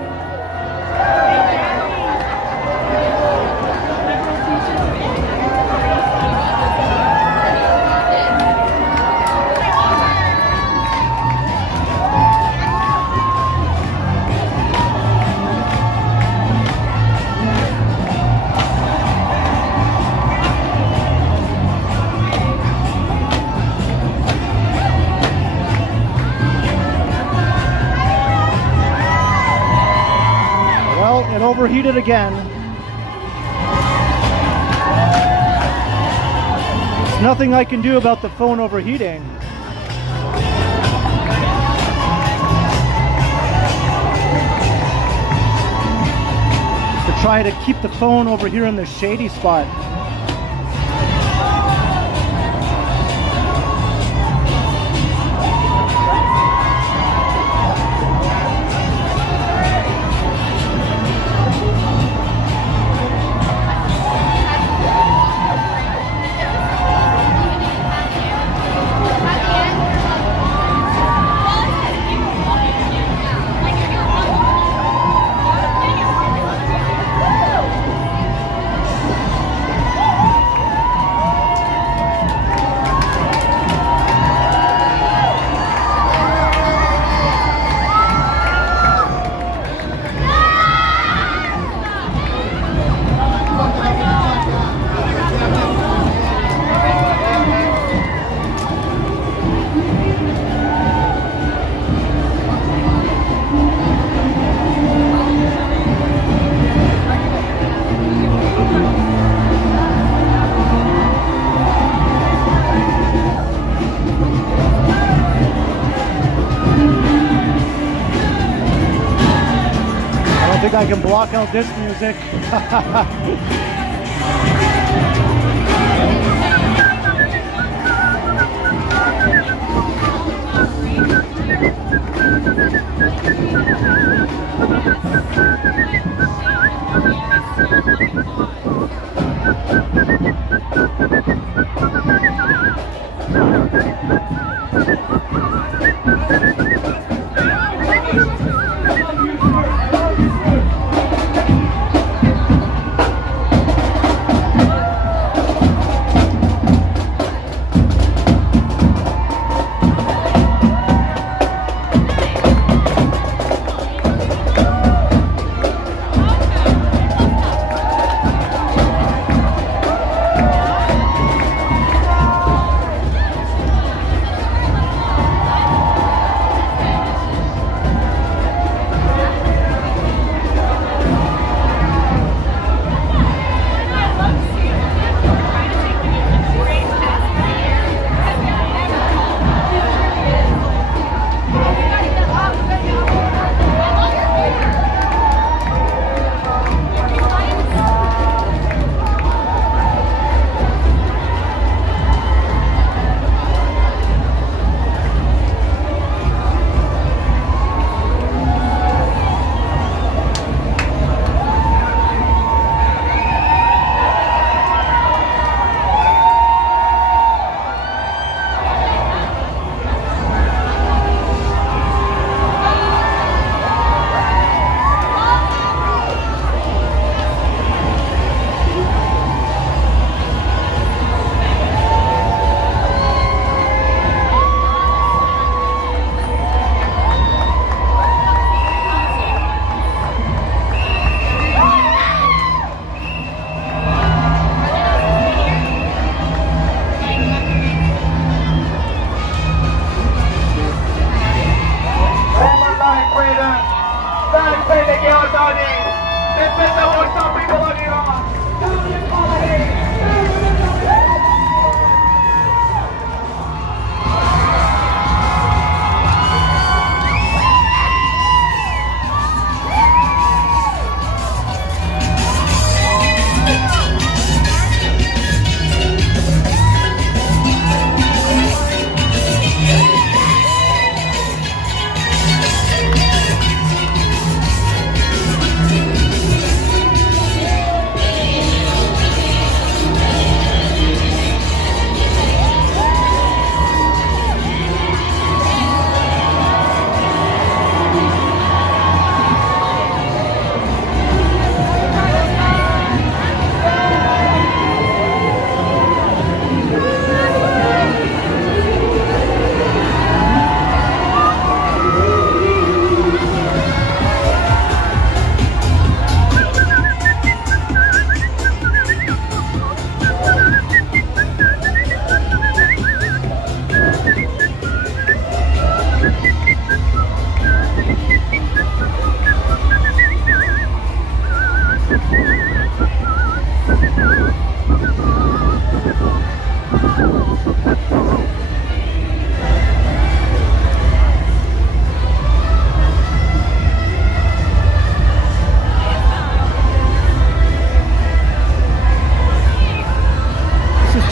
It overheated again. There's nothing I can do about the phone overheating. To try to keep the phone over here in the shady spot. I can block out this music.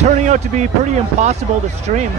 Turning out to be pretty impossible to stream.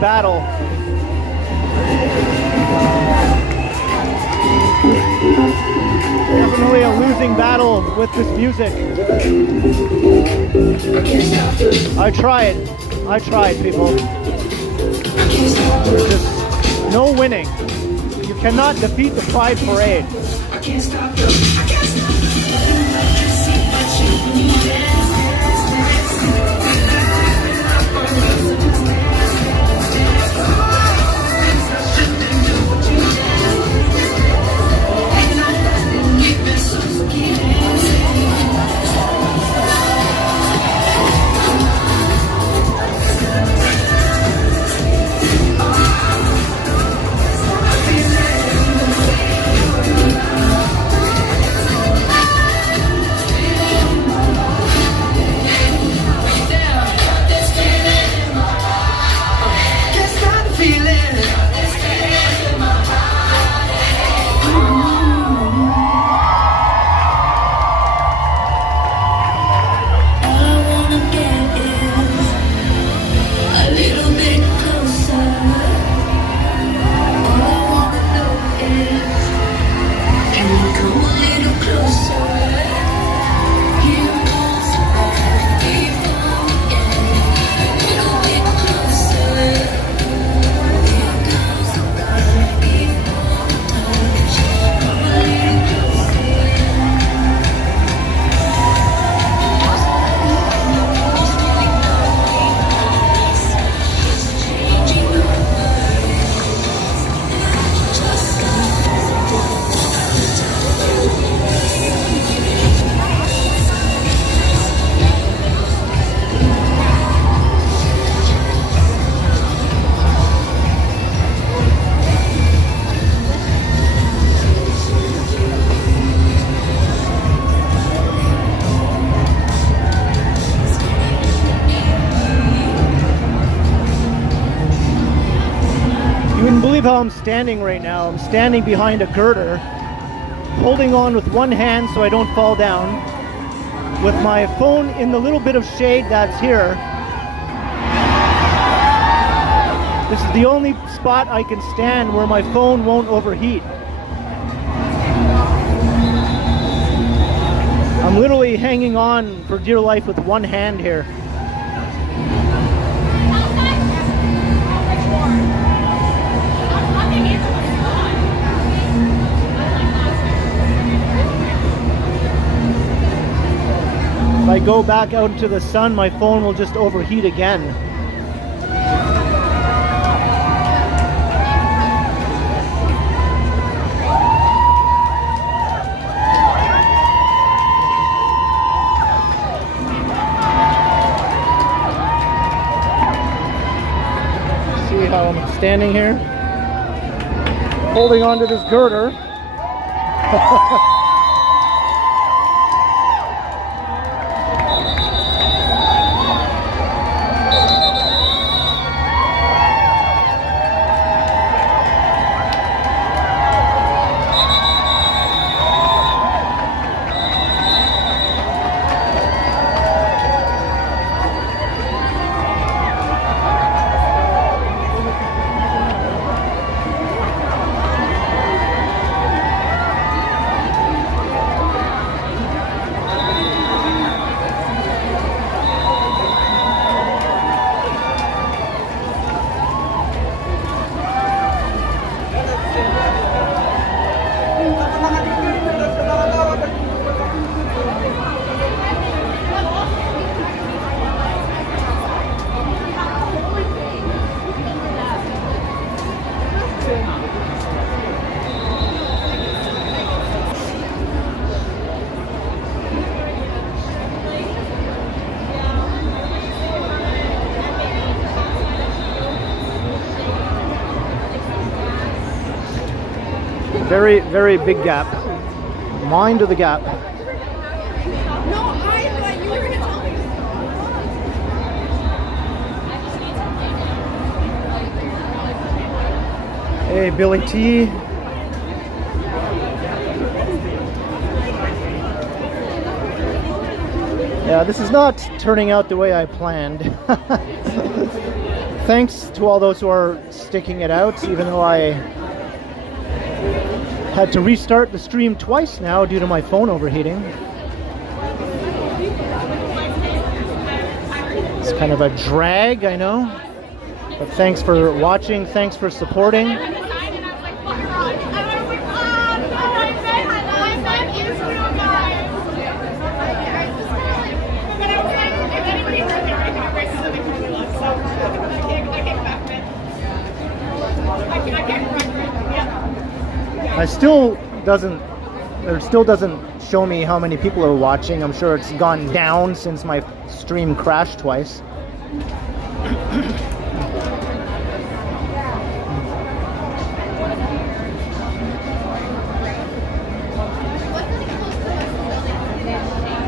Battle. Definitely a losing battle with this music. I tried, people. There's just no winning. You cannot defeat the Pride Parade. How I'm standing right now. I'm standing behind a girder, holding on with one hand so I don't fall down, with my phone in the little bit of shade that's here. This is the only spot I can stand where my phone won't overheat. I'm literally hanging on for dear life with one hand here. If I go back out into the sun, my phone will just overheat again. See how I'm standing here, holding on to this girder. Very, very big gap. Mind the gap. No, I thought you were going to tell me. Hey, Billy T. Yeah, this is not turning out the way I planned. Thanks to all those who are sticking it out, even though I had to restart the stream twice now due to my phone overheating. It's kind of a drag, I know. But thanks for watching, thanks for supporting. It still doesn't show me how many people are watching. I'm sure it's gone down since my stream crashed twice.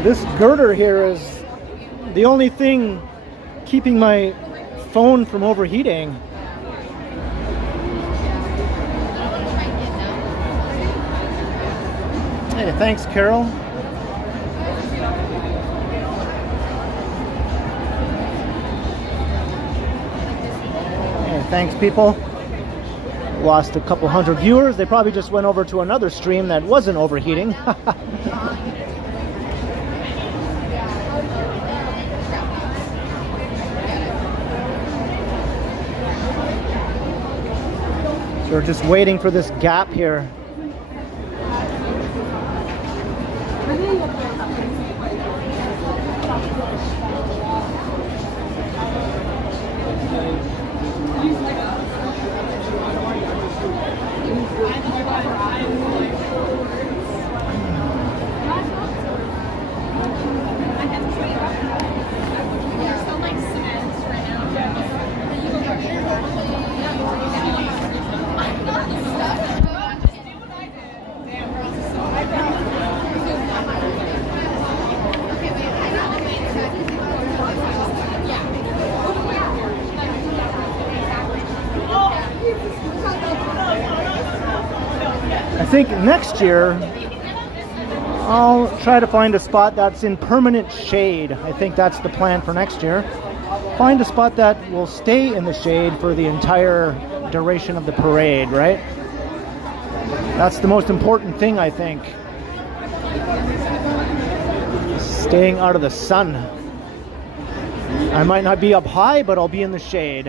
This girder here is the only thing keeping my phone from overheating. Hey, thanks, Carol. Hey, thanks, people. Lost a couple hundred viewers. They probably just went over to another stream that wasn't overheating. So we're just waiting for this gap here. I think next year I'll try to find a spot that's in permanent shade. I think that's the plan for next year. find a spot that will stay in the shade for the entire duration of the parade, right? That's the most important thing, I think. Staying out of the sun. I might not be up high, but I'll be in the shade.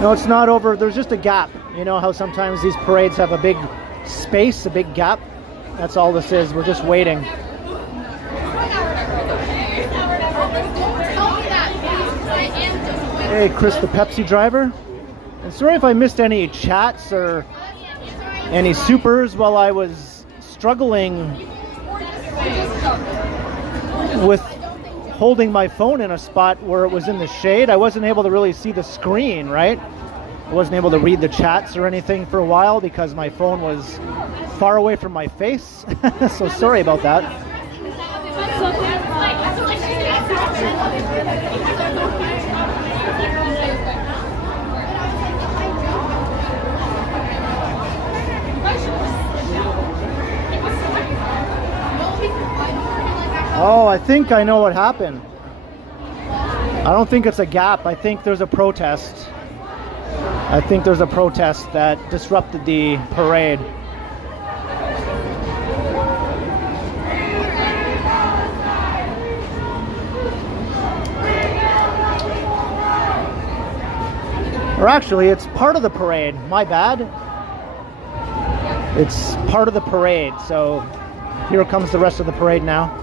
No, it's not over. There's just a gap. You know how sometimes these parades have a big space, a big gap? That's all this is. We're just waiting. Hey, Chris, the Pepsi driver. And sorry if I missed any chats or any supers while I was struggling with holding my phone in a spot where it was in the shade. I wasn't able to really see the screen, right? I wasn't able to read the chats or anything for a while because my phone was far away from my face. So sorry about that. Oh, I think I know what happened. I don't think it's a gap. I think there's a protest. I think there's a protest that disrupted the parade. Or actually, it's part of the parade. My bad. It's part of the parade. So here comes the rest of the parade now.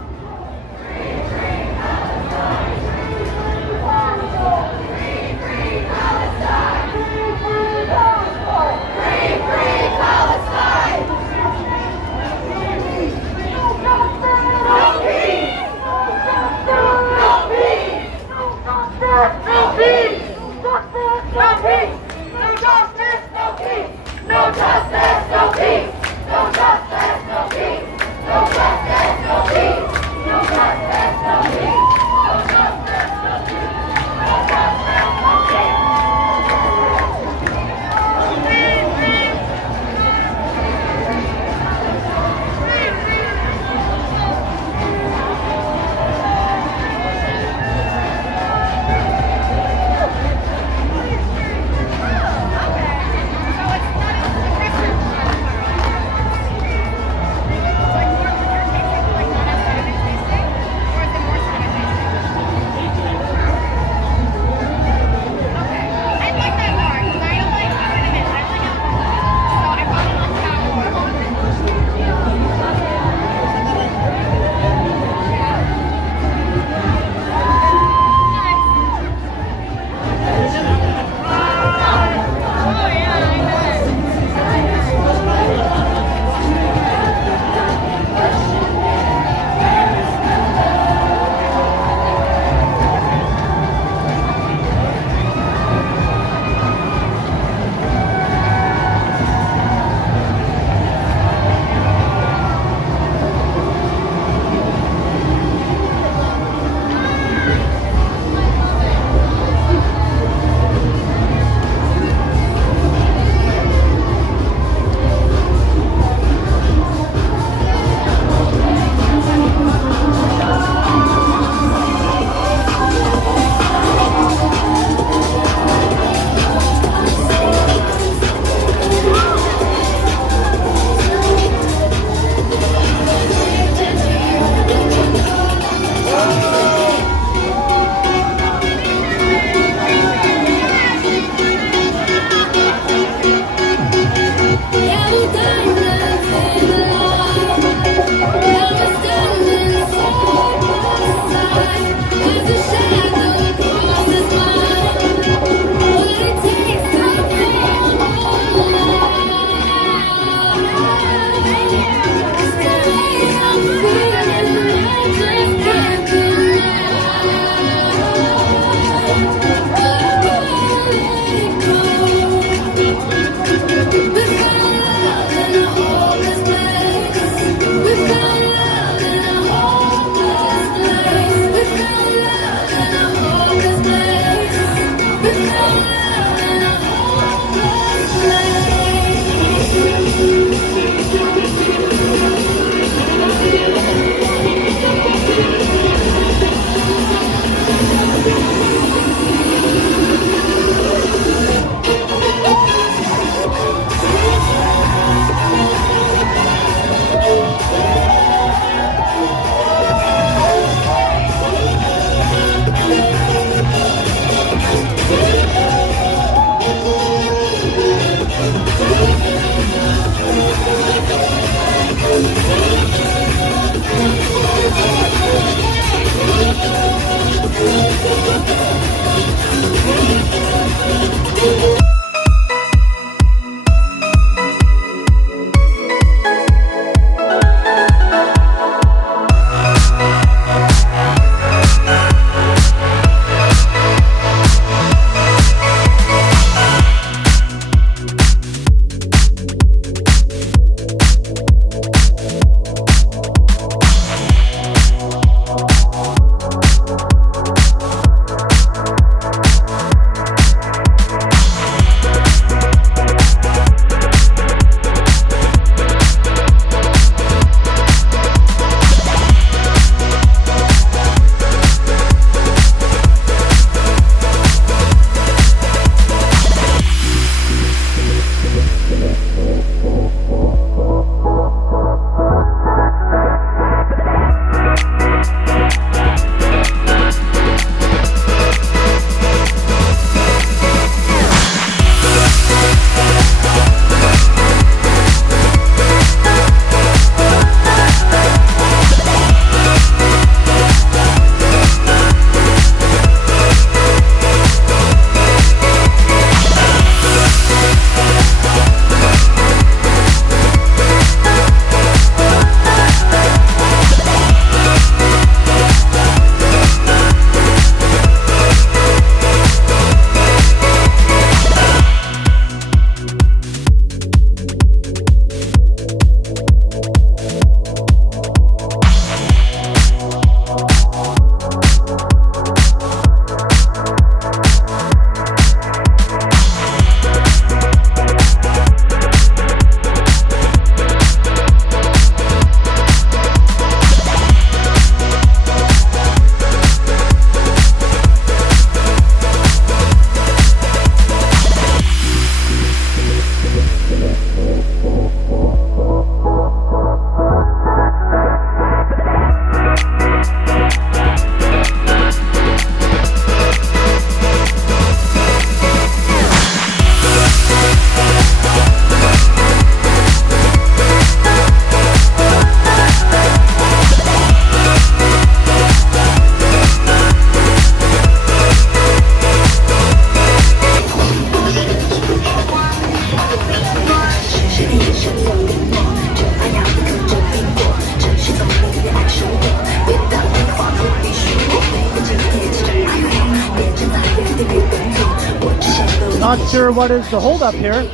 Not sure what is the holdup here.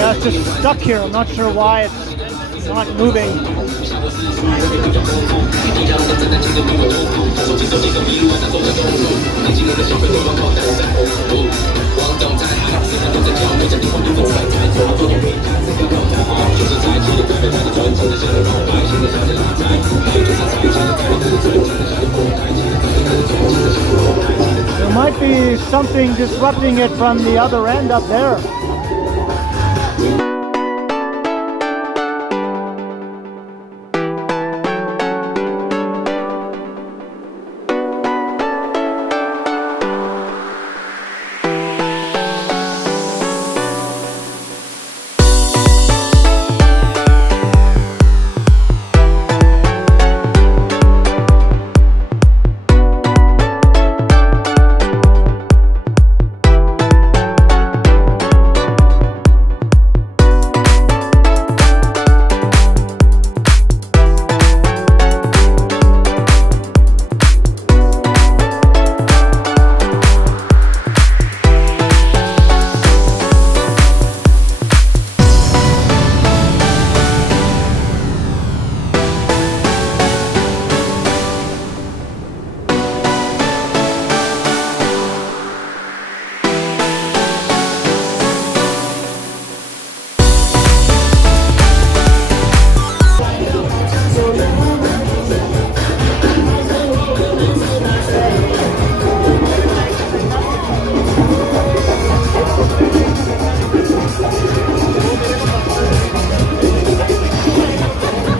Yeah, it's just stuck here. I'm not sure why it's not moving. There might be something disrupting it from the other end up there.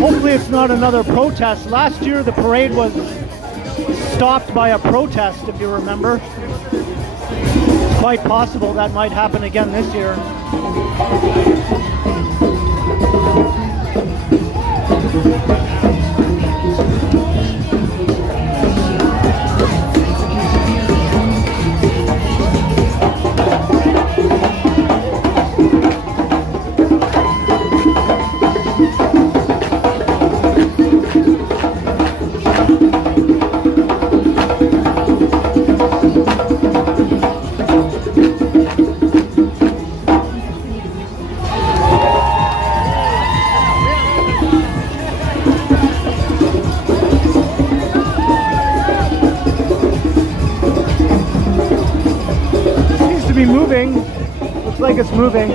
Hopefully it's not another protest. Last year the parade was stopped by a protest, if you remember. Quite possible that might happen again this year. be moving. Looks like it's moving.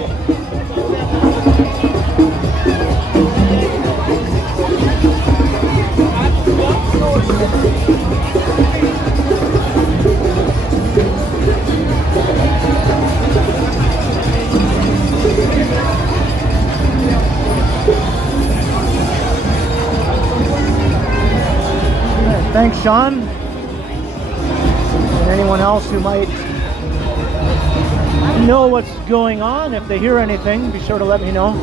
Thanks, Sean. And anyone else who might know what's going on, if they hear anything, be sure to let me know.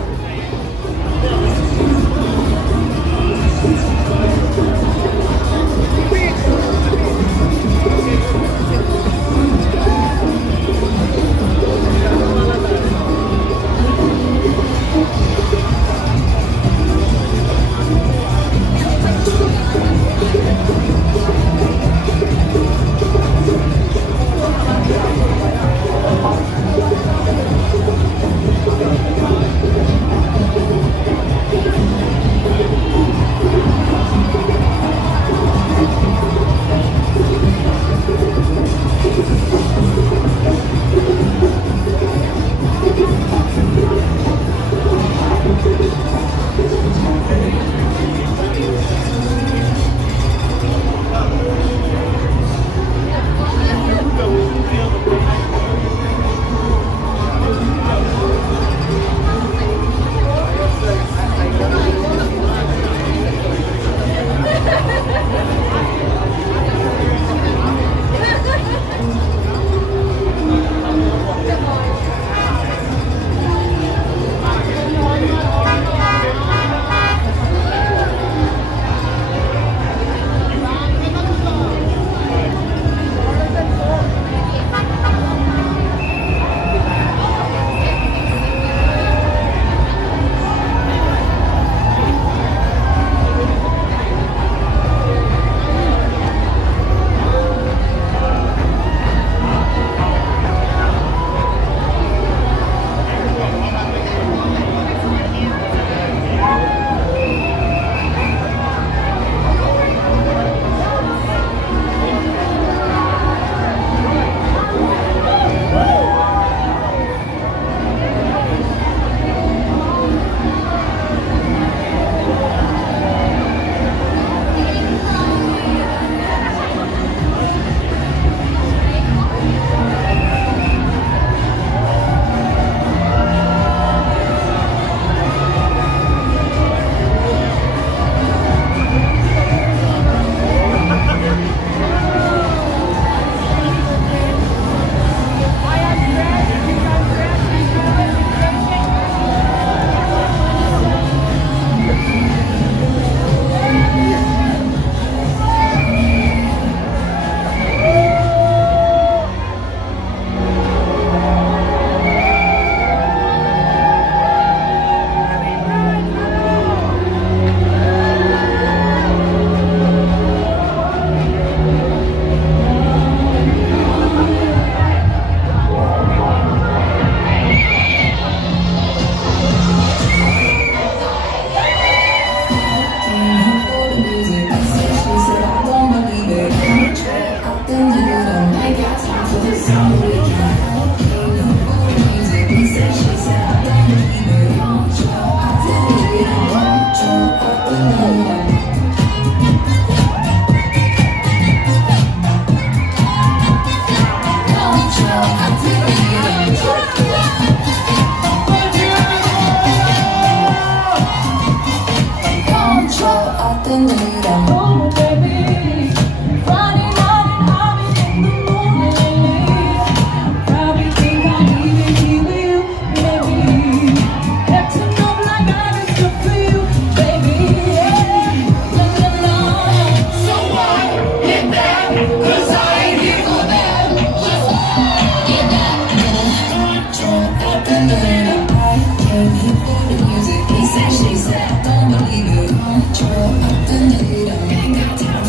She said, don't believe it. Control of the needle. Ain't got time.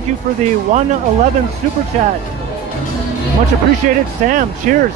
thank you for the 111 super chat. Much appreciated, Sam. Cheers.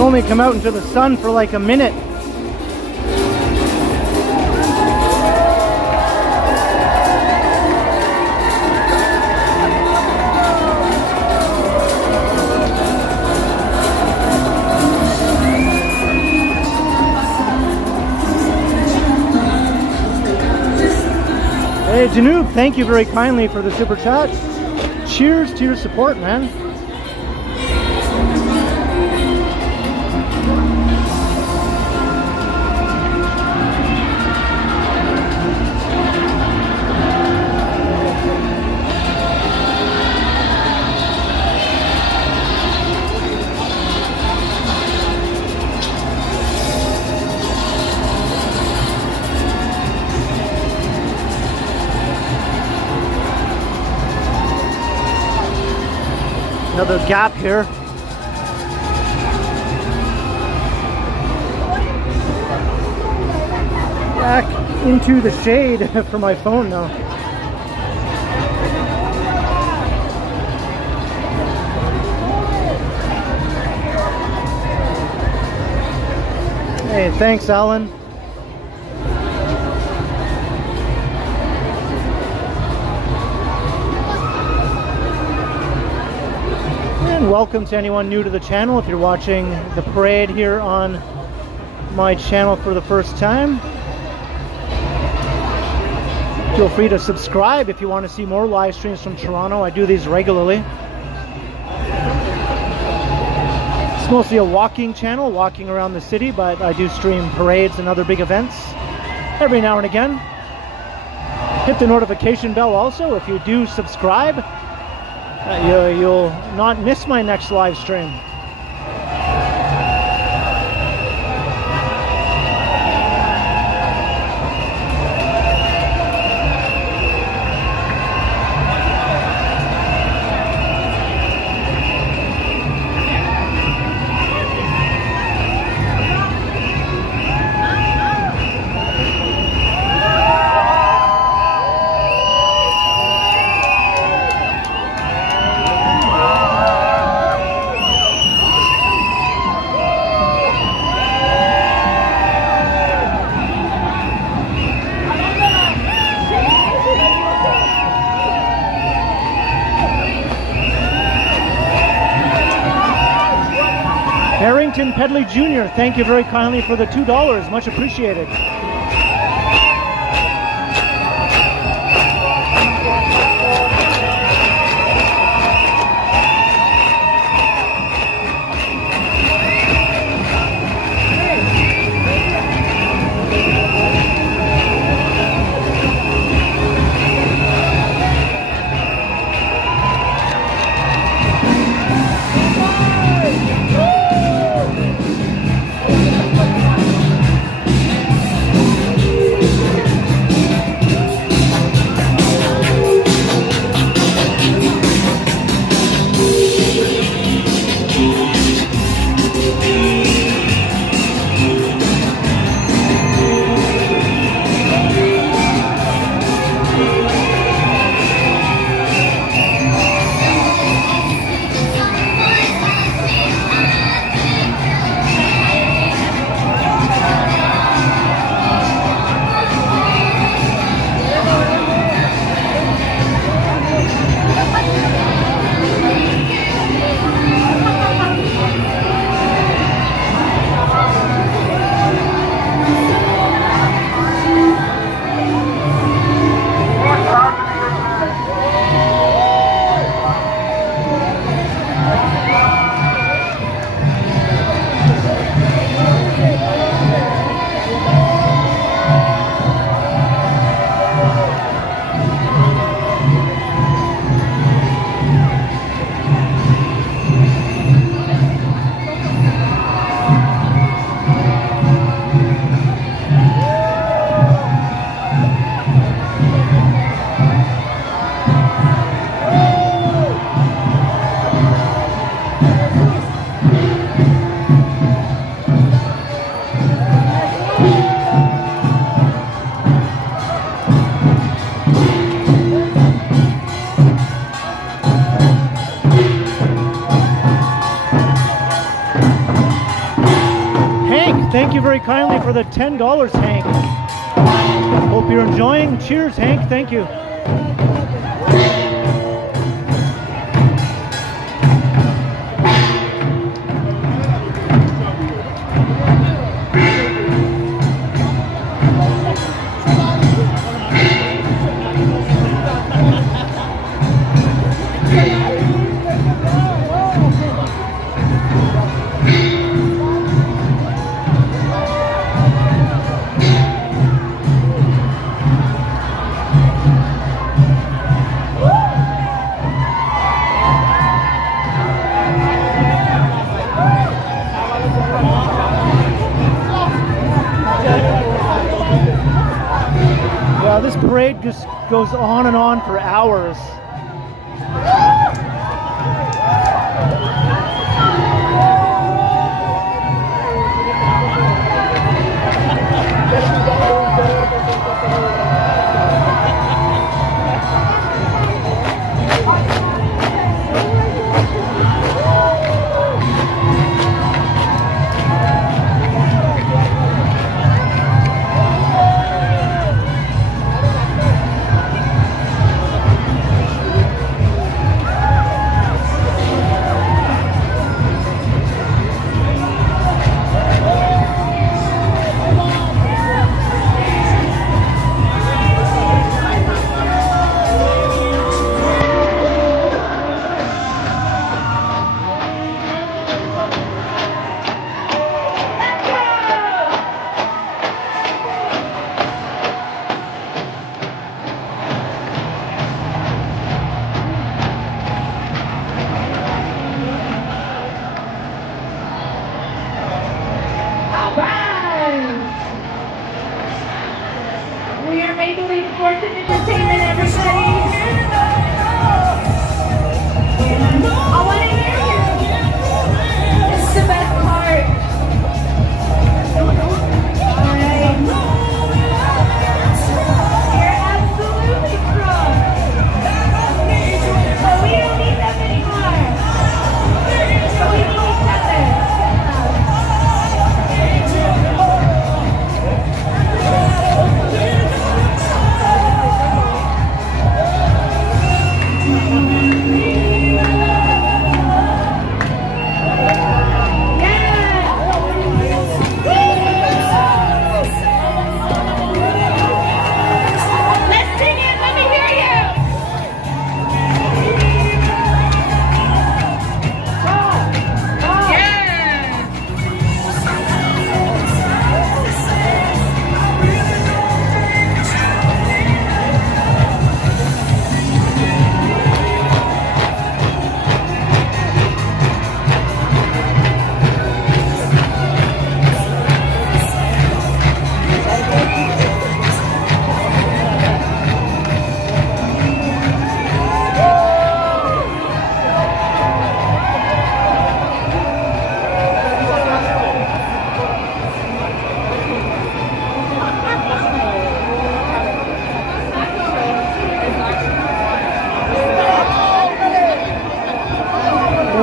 Only come out into the sun for like a minute. Hey Janoob, thank you very kindly for the super chat. Cheers to your support, man. Another gap here. Back into the shade for my phone now. Hey, thanks, Alan. Welcome to anyone new to the channel. If you're watching the parade here on my channel for the first time, feel free to subscribe if you want to see more live streams from Toronto. I do these regularly. It's mostly a walking channel, walking around the city, but I do stream parades and other big events every now and again. Hit the notification bell also if you do subscribe. You'll not miss my next live stream. Harrington Pedley Jr., thank you very kindly for the $2. Much appreciated. Thank you very kindly for the $10, Hank. Hope you're enjoying. Cheers, Hank. Thank you. This parade just goes on and on for hours. We are Maple Leaf Sports and Entertainment, everybody. I want to hear you. This is the best part. All right. You're absolutely drunk. But we don't need them anymore. So we need each other.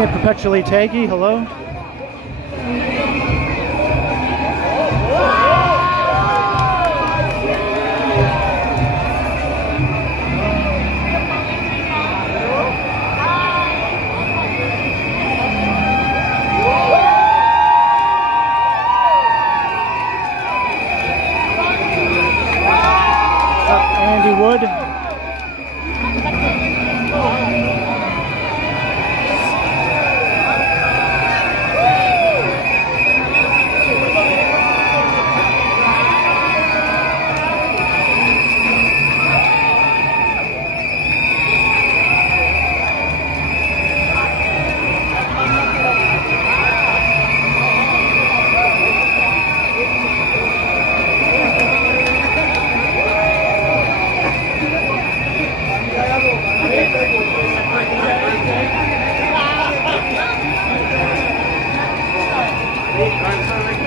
Perpetually Taggy, hello. Andy Wood.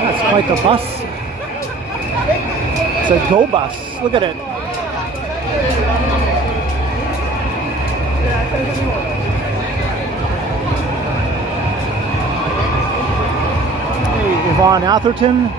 That's quite the bus. It's a go bus. Look at it. Hey, Yvonne Atherton.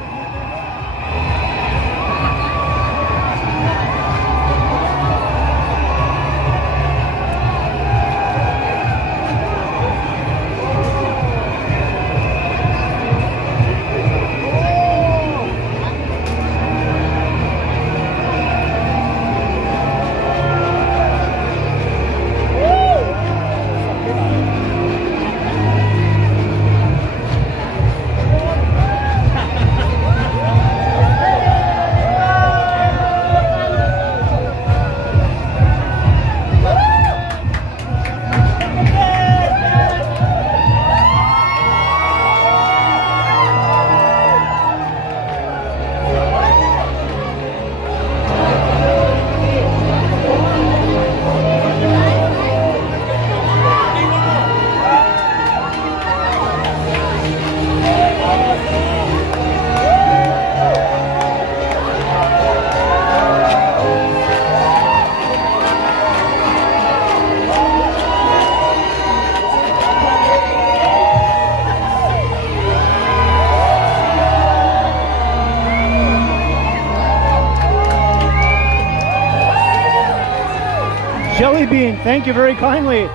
Jelly Bean, thank you very kindly.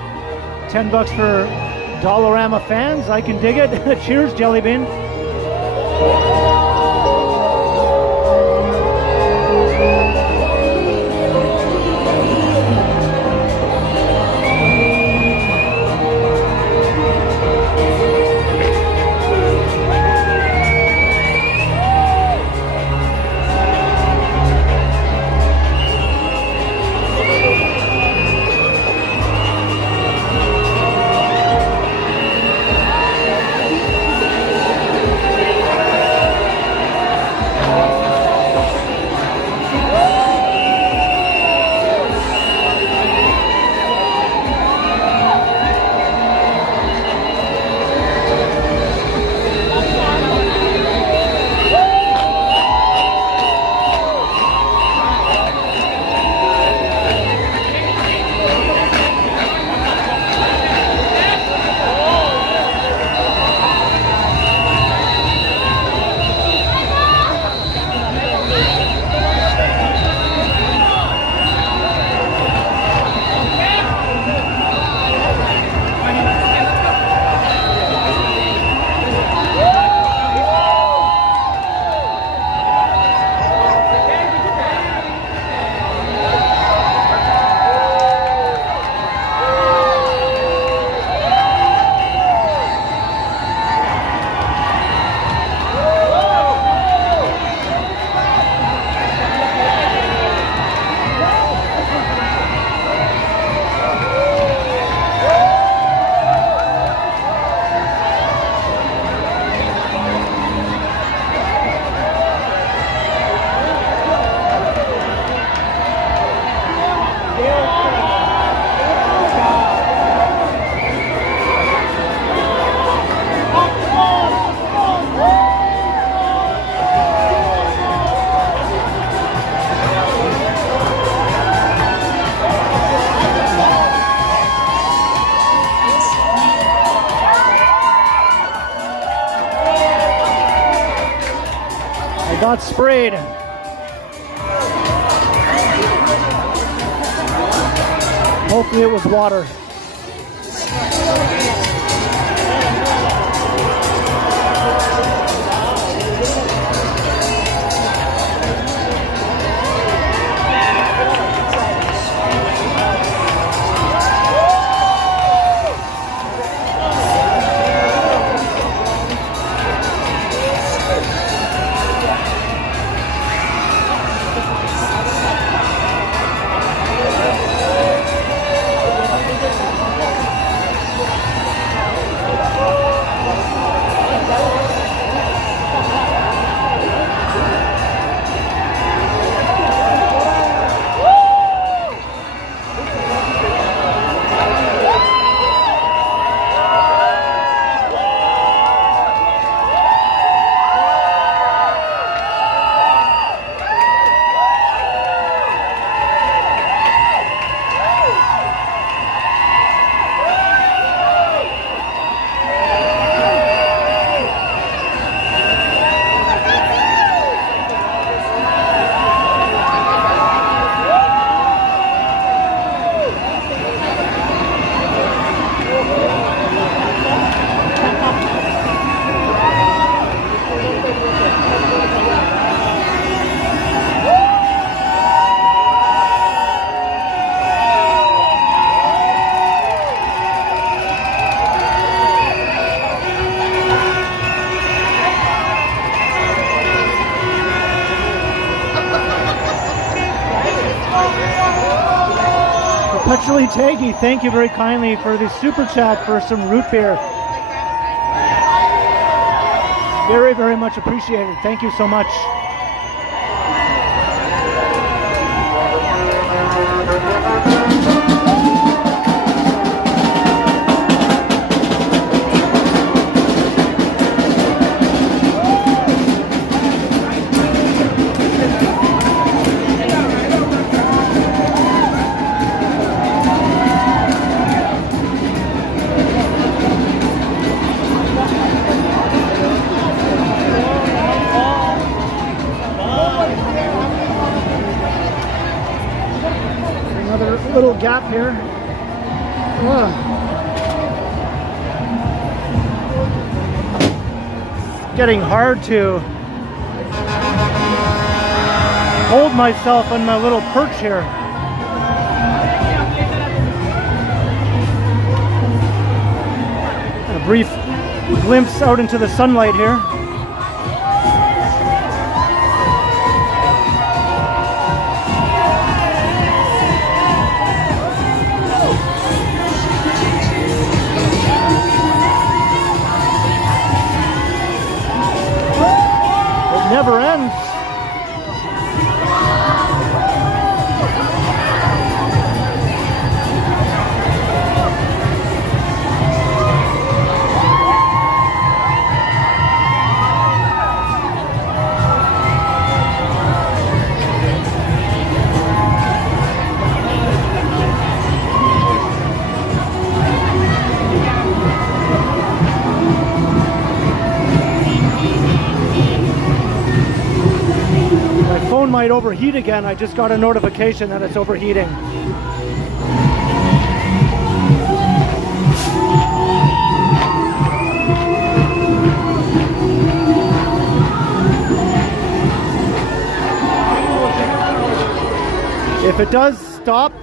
$10 for Dollarama fans. I can dig it. Cheers, Jelly Bean. Got sprayed. Hopefully it was water. Perpetually Taggy, thank you very kindly for the super chat for some root beer. Very, very much appreciated. Thank you so much. little gap here. Ugh. It's getting hard to hold myself on my little perch here. A brief glimpse out into the sunlight here. It never ends. Phone might overheat again. I just got a notification that it's overheating. If it does stop,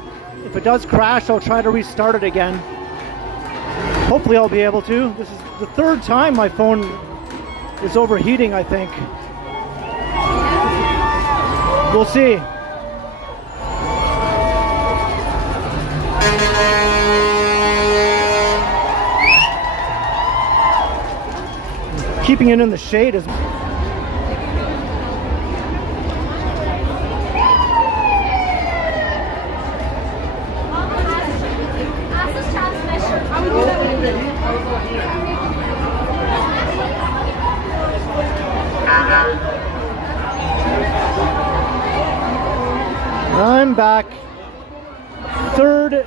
if it does crash, I'll try to restart it again. Hopefully I'll be able to. This is the third time my phone is overheating, I think. We'll see. Keeping it in the shade is... I'm back. Third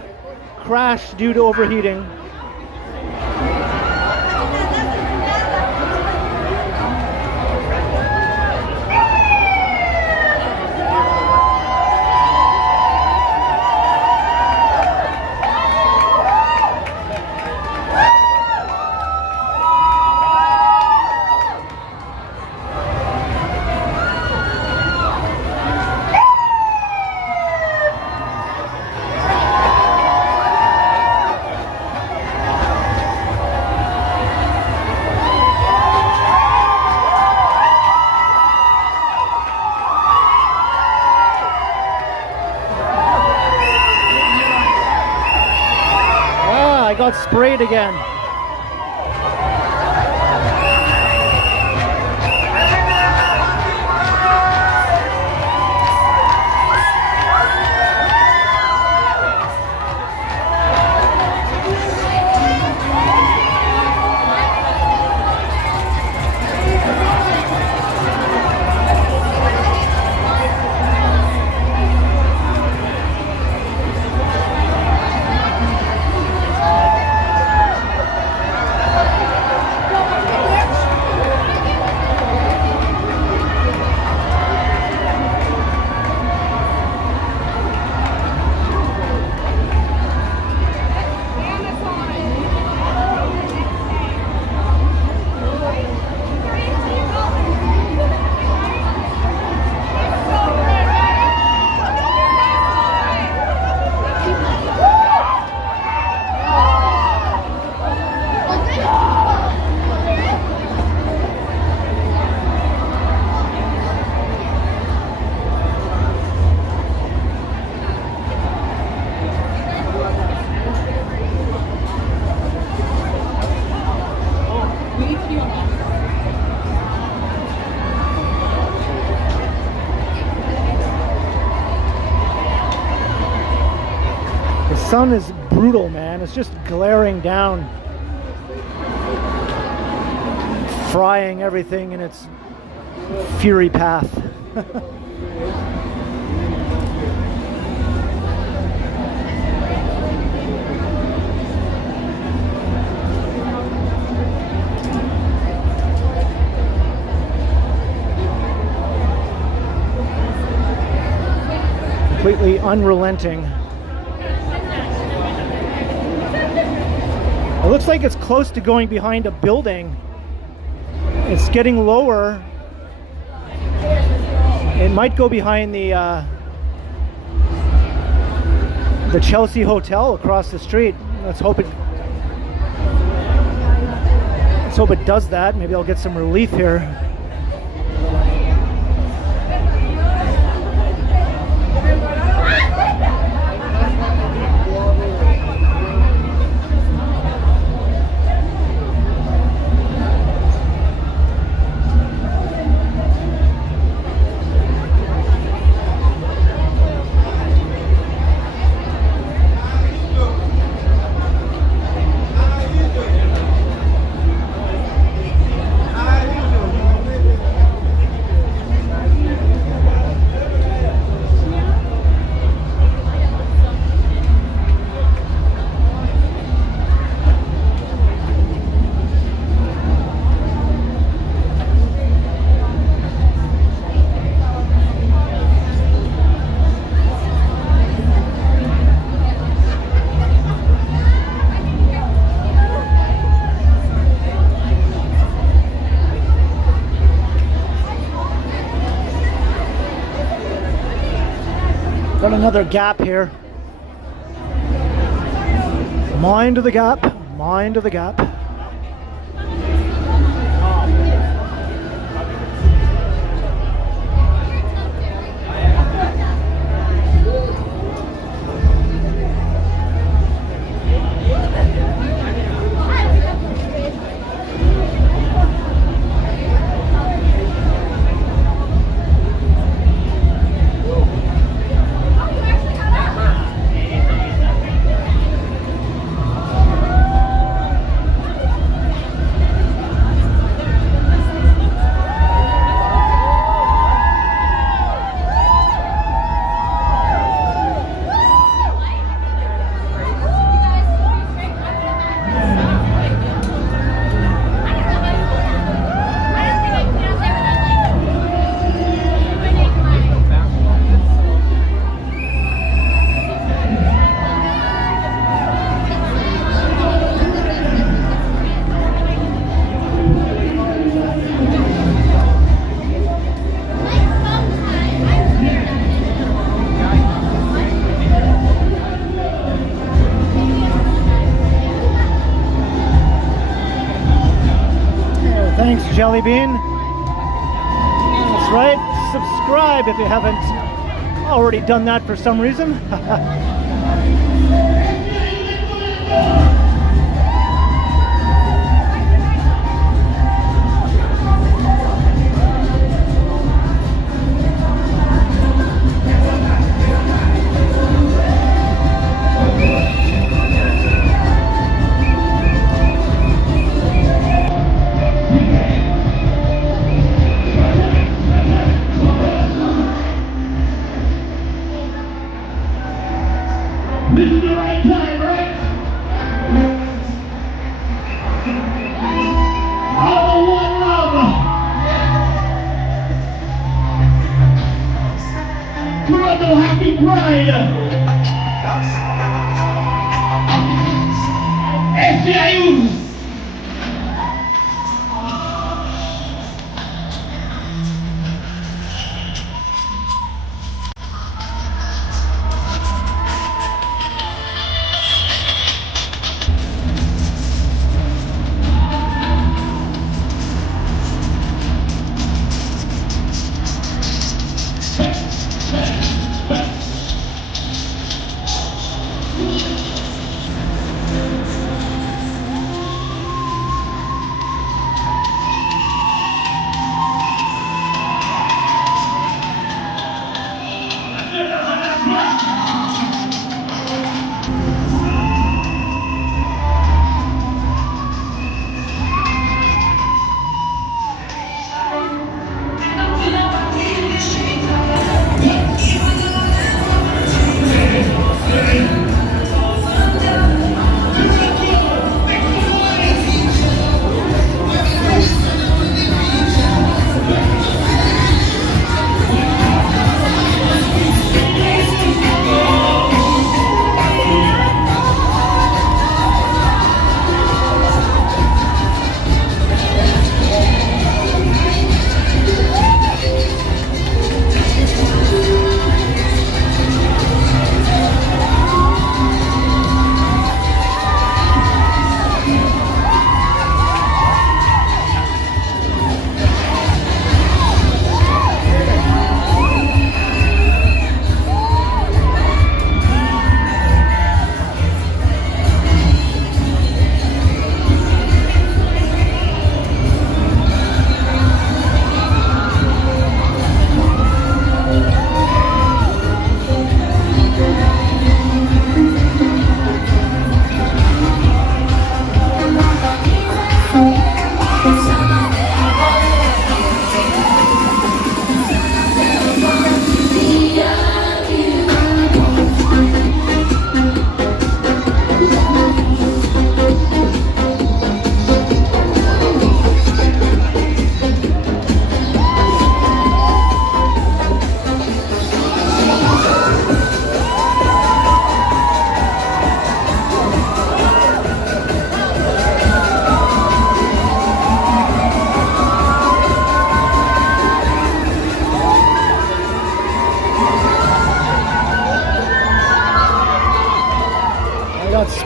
crash due to overheating. Got sprayed again. The sun is brutal, man. It's just glaring down, frying everything in its fury path. Completely unrelenting. It looks like it's close to going behind a building. It's getting lower. It might go behind the Chelsea Hotel across the street. Let's hope it does that. Maybe I'll get some relief here. Got another gap here. Mind the gap, mind the gap. Thanks, Jelly Bean. That's right. Subscribe if you haven't already done that for some reason. This is the right time, right? All one love. Toronto Happy Pride. SCIU.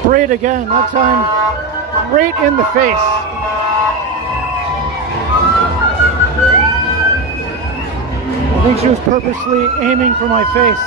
sprayed again, that time right in the face. I think she was purposely aiming for my face.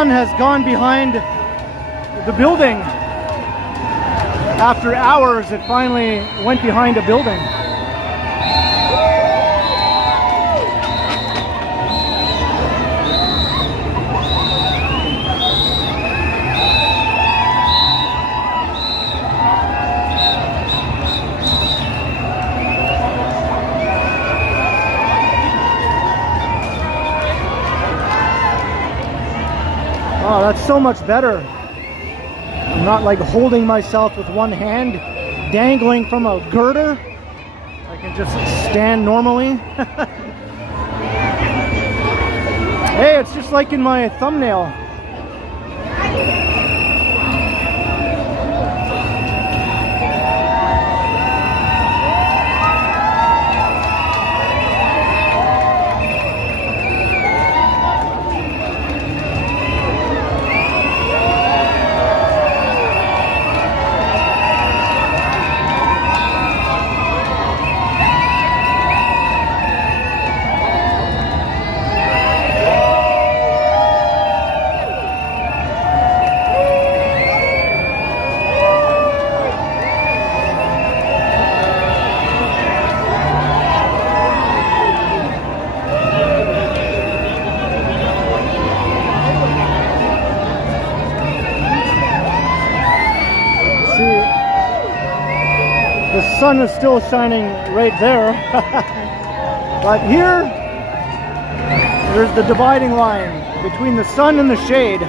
Has gone behind the building. After hours, it finally went behind a building. Oh, that's so much better. I'm not like holding myself with one hand, dangling from a girder. I can just stand normally. Hey, it's just like in my thumbnail. sun is still shining right there. But here, there's the dividing line between the sun and the shade.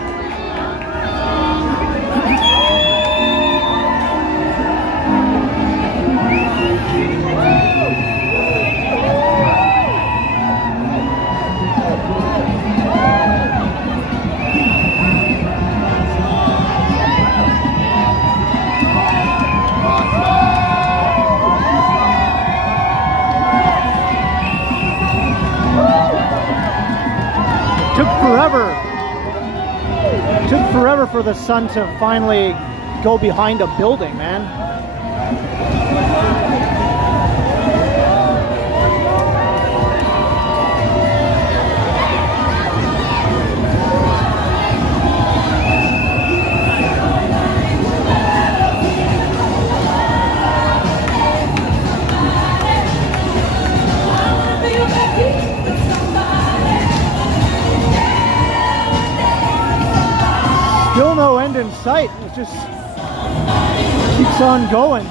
It took forever for the sun to finally go behind a building, man. Still no end in sight. It just keeps on going.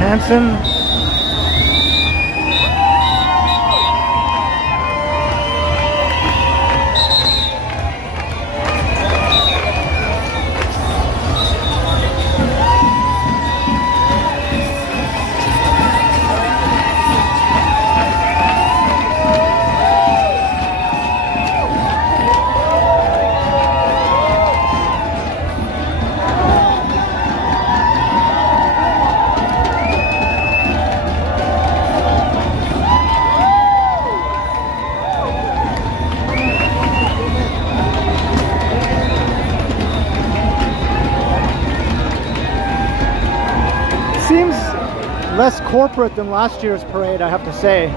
Hansen. Less corporate than last year's parade, I have to say.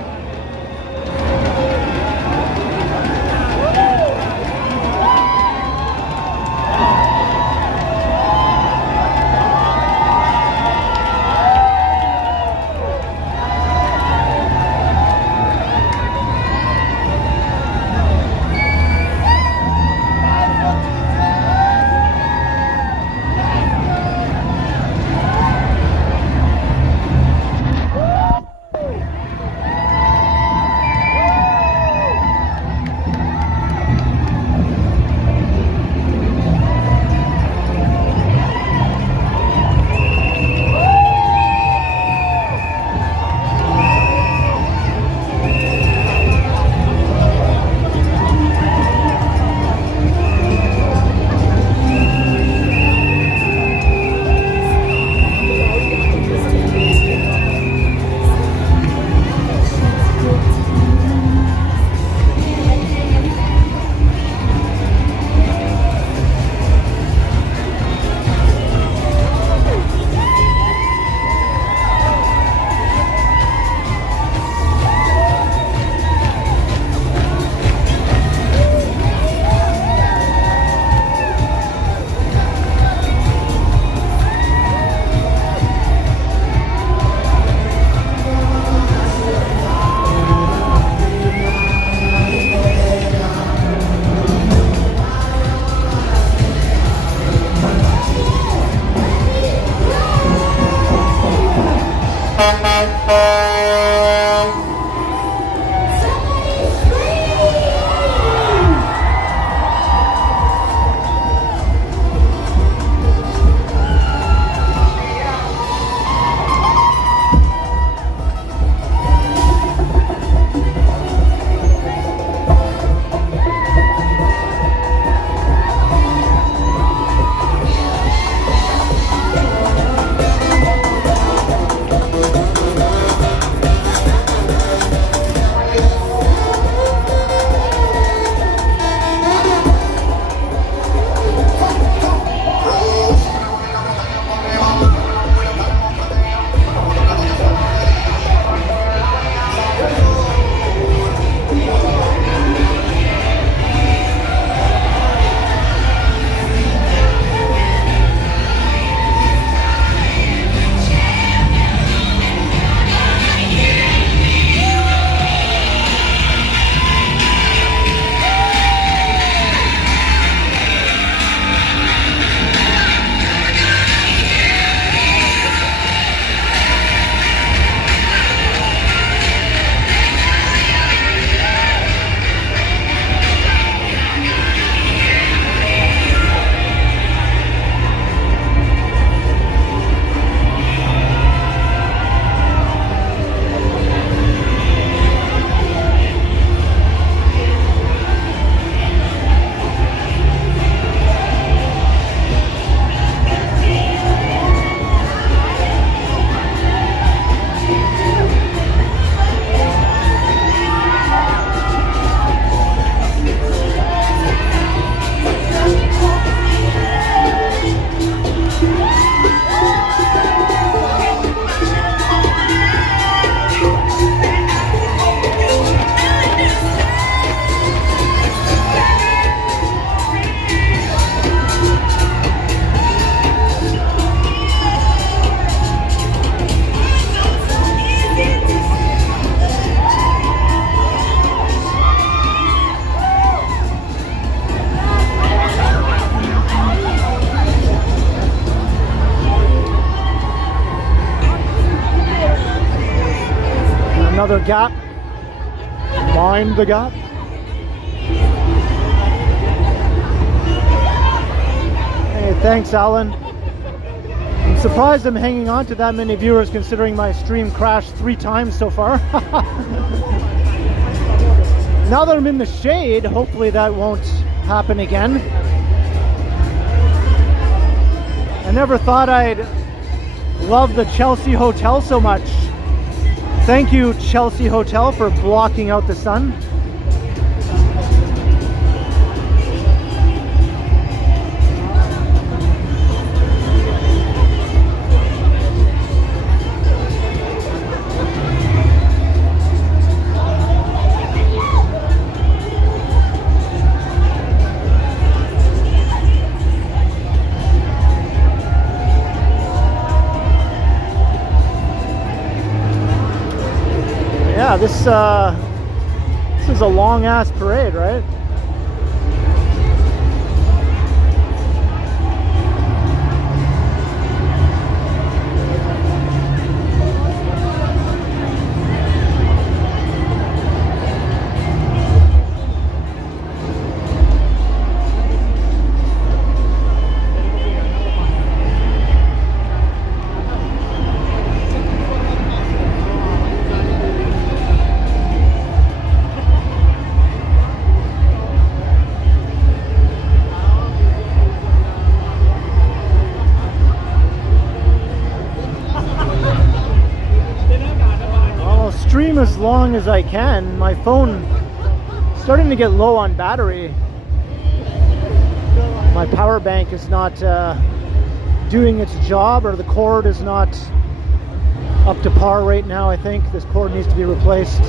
the gap. Mind the gap. Hey, thanks, Alan. I'm surprised I'm hanging on to that many viewers considering my stream crashed 3 times so far. Now that I'm in the shade, hopefully that won't happen again. I never thought I'd love the Chelsea Hotel so much. Thank you, Chelsea Hotel, for blocking out the sun. Yeah, this is a long-ass parade, right? Stream as long as I can. My phone is starting to get low on battery. My power bank is not doing its job, or the cord is not up to par right now. I think this cord needs to be replaced.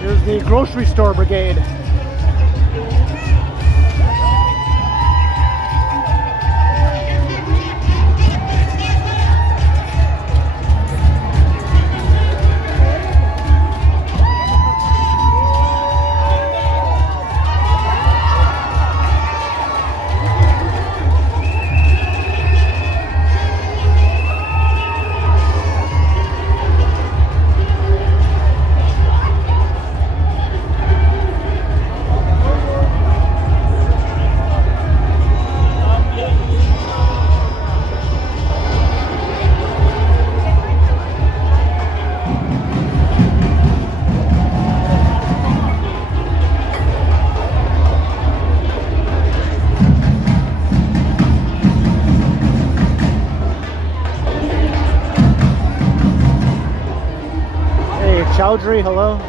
Here's the grocery store brigade. Chowdhury, hello.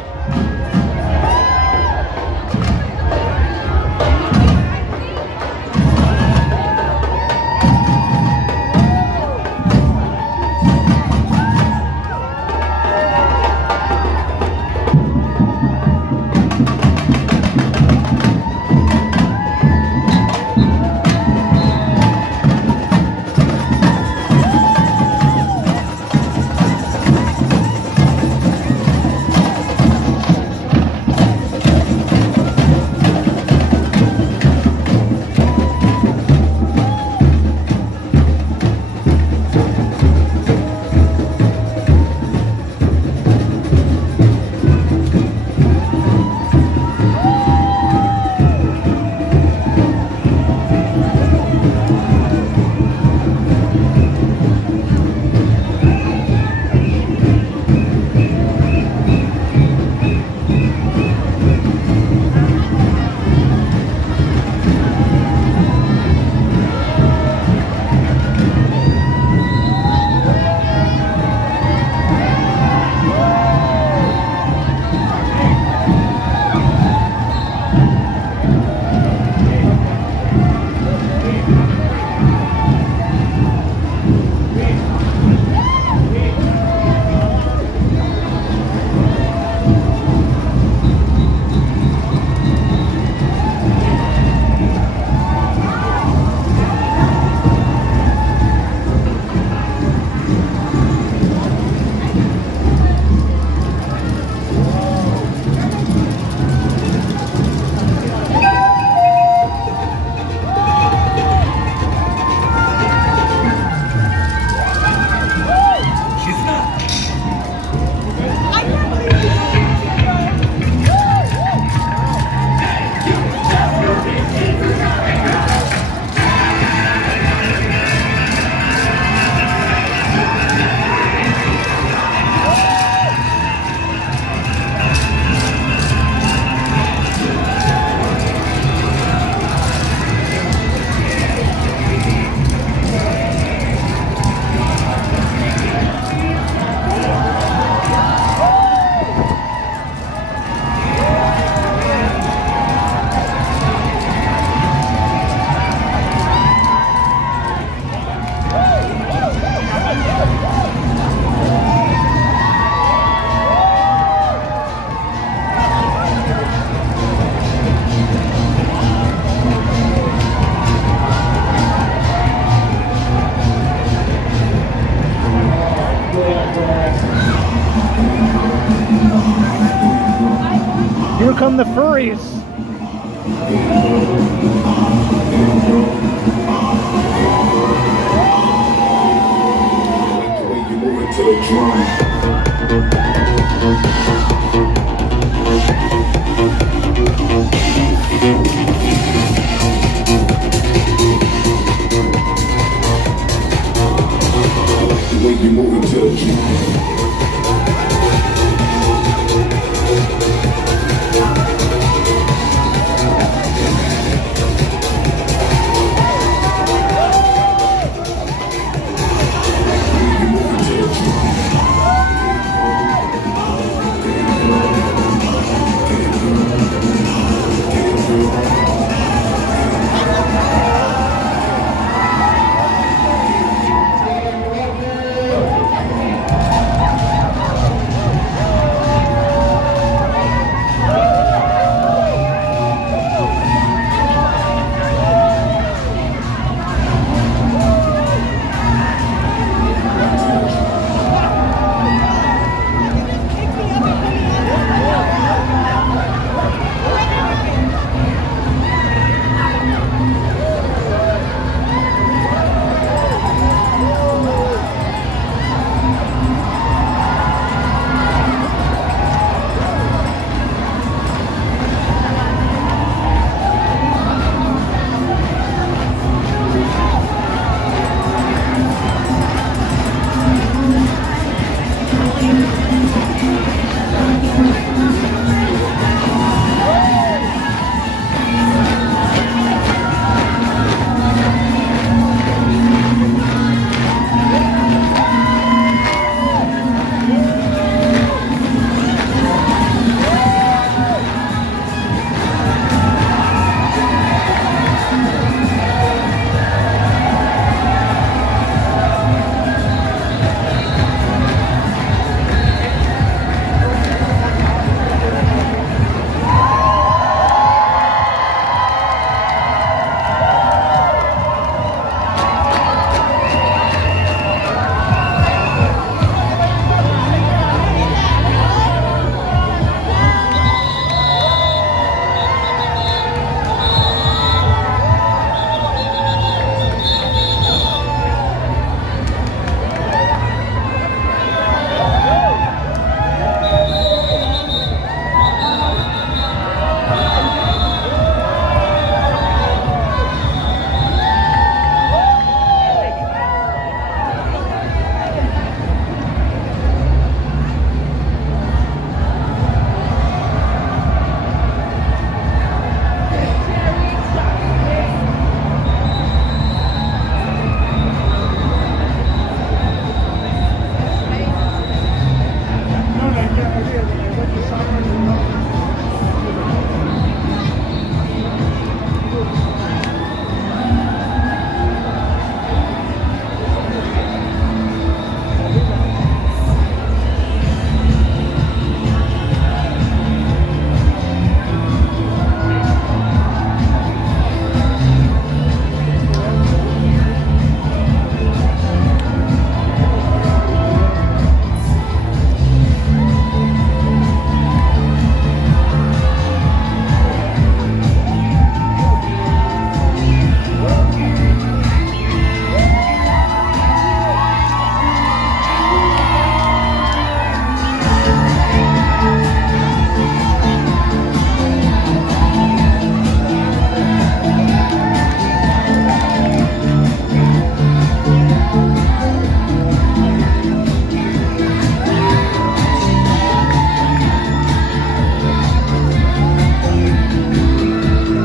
Here come the furries. You move into the drum.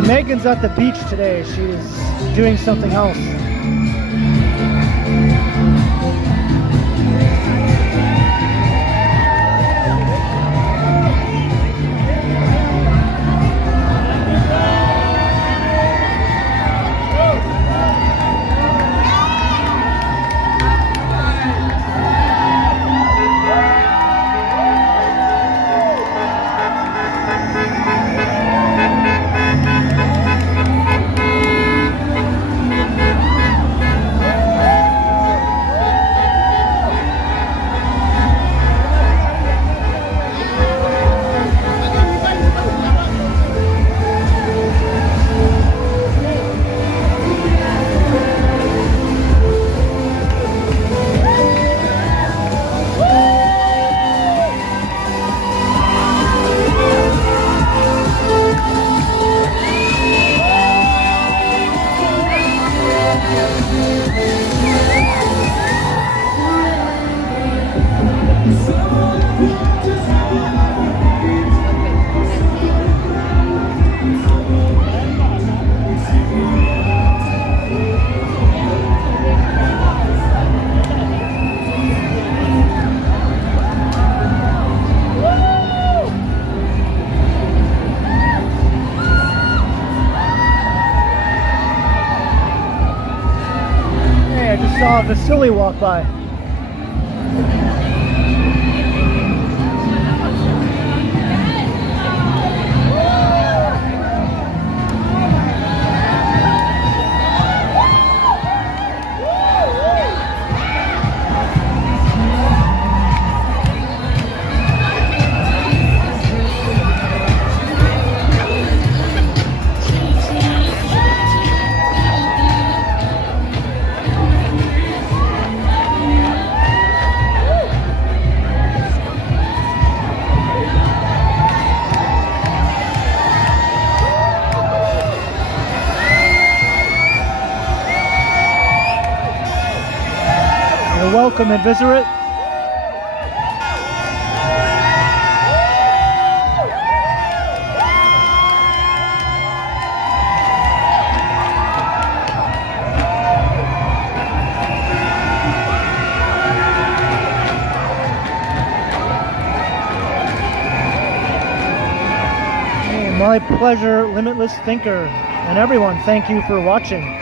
Megan's at the beach today. She's doing something else. saw a facility walk by. You're welcome, Invisorate. My pleasure, Limitless Thinker. And everyone, thank you for watching.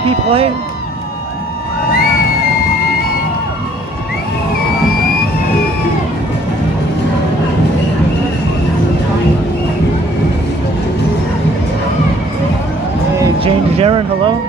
puppy play. Hey, Jane Jaron, hello.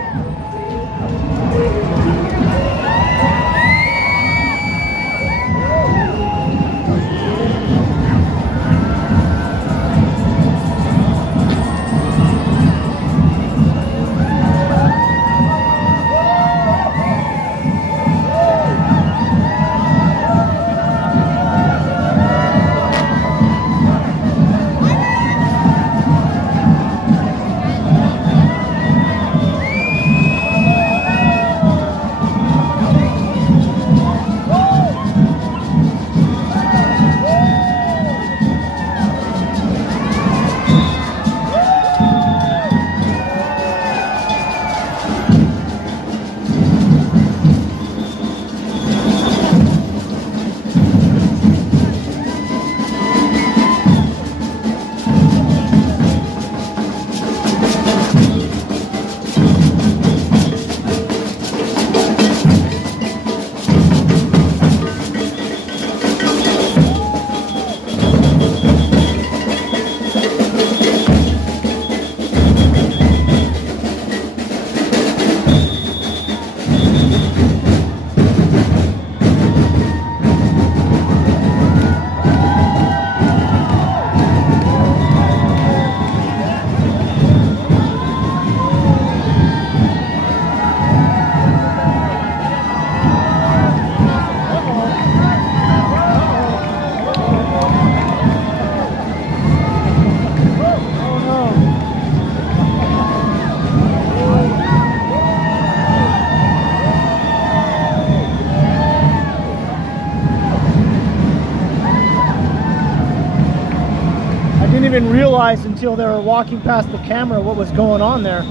Even realize until they were walking past the camera what was going on there.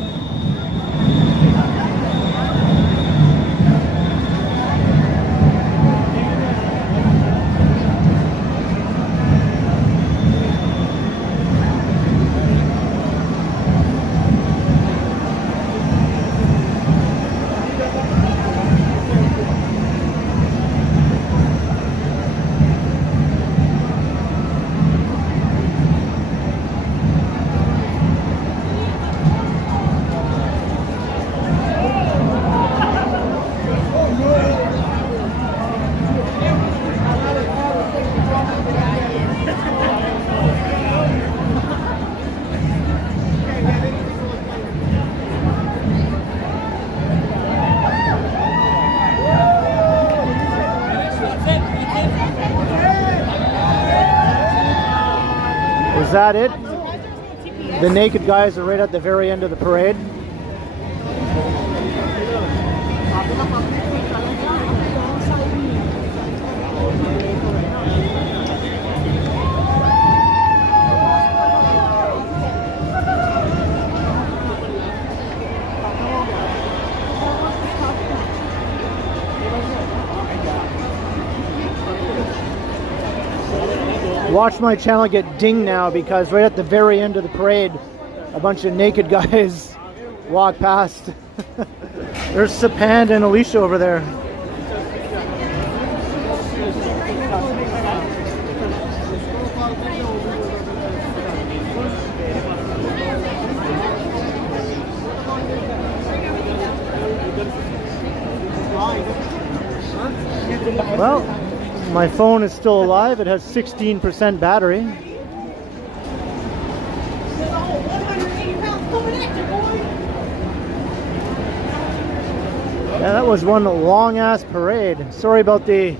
Is that it? The naked guys are right at the very end of the parade. Watch my channel get dinged now because right at the very end of the parade, a bunch of naked guys walk past. There's Sapand and Alicia over there. Well, my phone is still alive. It has 16% battery. Yeah, that was one long-ass parade. Sorry about the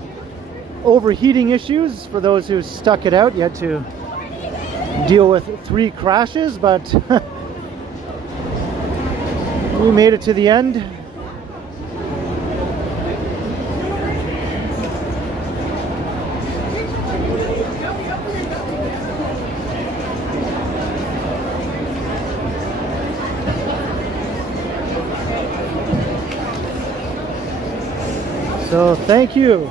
overheating issues for those who stuck it out. You had to deal with 3 crashes, but we made it to the end. So thank you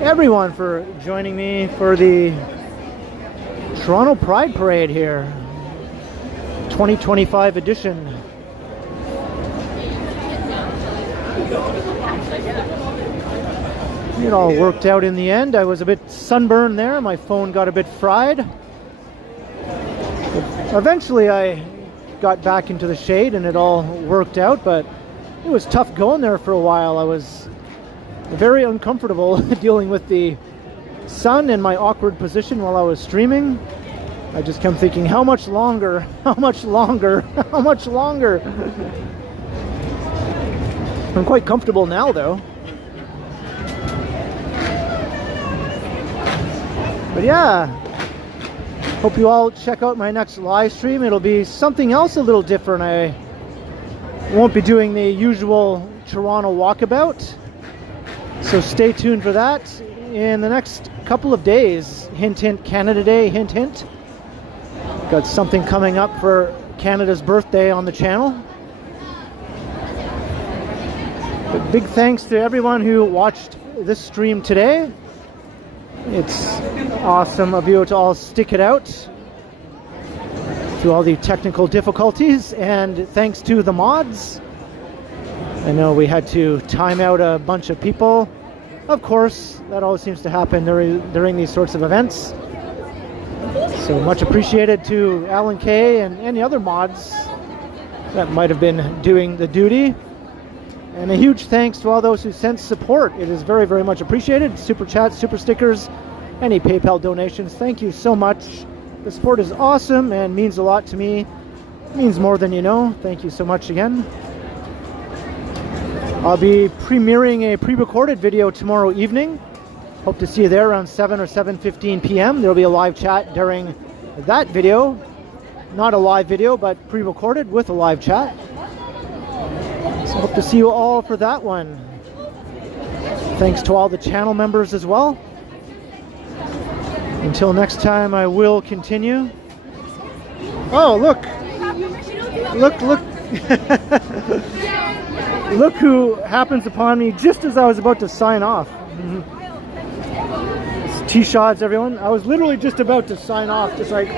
everyone for joining me for the Toronto Pride Parade here, 2025 edition. It all worked out in the end. I was a bit sunburned there. My phone got a bit fried. But eventually I got back into the shade and it all worked out, but it was tough going there for a while. I was very uncomfortable dealing with the sun and my awkward position while I was streaming. I just kept thinking, how much longer? How much longer? How much longer? I'm quite comfortable now though. But yeah, hope you all check out my next live stream. It'll be something else a little different. I won't be doing the usual Toronto walkabout, so stay tuned for that in the next couple of days. Hint, hint, Canada Day, hint, hint. Got something coming up for Canada's birthday on the channel. But big thanks to everyone who watched this stream today. It's awesome of you to all stick it out through all the technical difficulties, and thanks to the mods. I know we had to time out a bunch of people. Of course, that always seems to happen during these sorts of events. So much appreciated to Alan Kay and any other mods that might have been doing the duty. And a huge thanks to all those who sent support. It is very, very much appreciated. Super chats, super stickers, any PayPal donations. Thank you so much. The support is awesome and means a lot to me. It means more than you know. Thank you so much again. I'll be premiering a pre-recorded video tomorrow evening. Hope to see you there around 7 or 7:15 p.m. There'll be a live chat during that video. Not a live video, but pre-recorded with a live chat. So hope to see you all for that one. Thanks to all the channel members as well. Until next time, I will continue. Oh, look. Look, look. Look who happens upon me just as I was about to sign off. It's T-shots, everyone. I was literally just about to sign off, just like...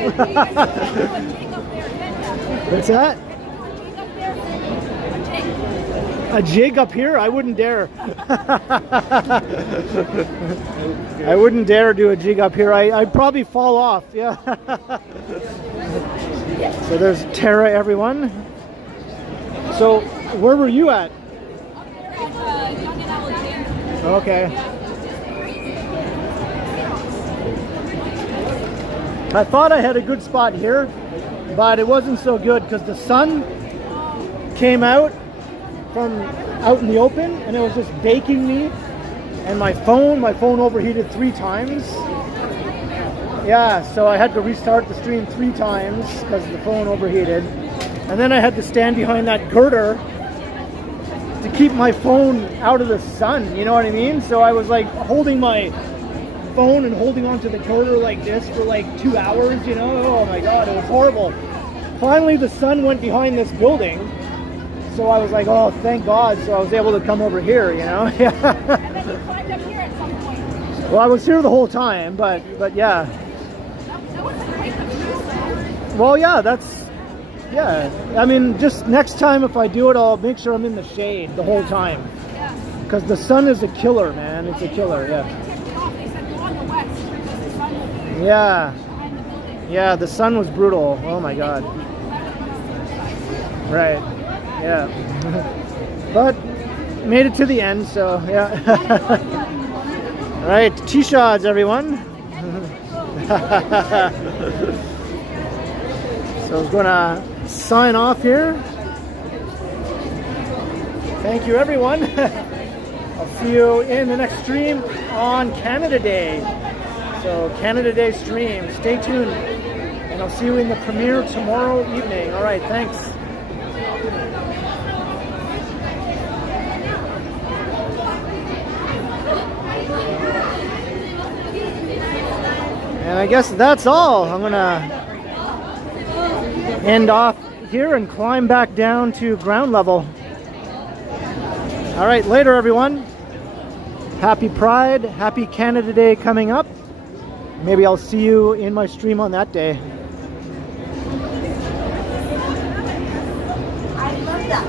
What's that? A jig up here? I wouldn't dare. I wouldn't dare do a jig up here. I'd probably fall off. Yeah. So there's Tara, everyone. So where were you at? Okay. I thought I had a good spot here, but it wasn't so good because the sun came out from out in the open and it was just baking me, and my phone overheated 3 times. Yeah, so I had to restart the stream 3 times because the phone overheated, and then I had to stand behind that girder to keep my phone out of the sun, you know what I mean? So I was like holding my phone and holding onto the girder like this for like 2 hours, you know? Oh my god, it was horrible. Finally the sun went behind this building, so I was like, oh, thank God. So I was able to come over here, you know? And then you climbed up here at some point. Well, I was here the whole time, but yeah. That wasn't quite the truth. Well, yeah, yeah. I mean, just next time if I do it, I'll make sure I'm in the shade the whole time. Yeah. Because the sun is a killer, man. It's a killer, yeah. They said go on the west because the sun will be Yeah. behind the building. Yeah, the sun was brutal. Oh my God. Right. Yeah. But made it to the end, so yeah. All right, T-shots, everyone. So I was gonna sign off here. Thank you, everyone. I'll see you in the next stream on Canada Day. So Canada Day stream. Stay tuned, and I'll see you in the premiere tomorrow evening. All right, thanks. And I guess that's all. I'm gonna end off here and climb back down to ground level. All right, later everyone. Happy Pride, happy Canada Day coming up. Maybe I'll see you in my stream on that day. I love that.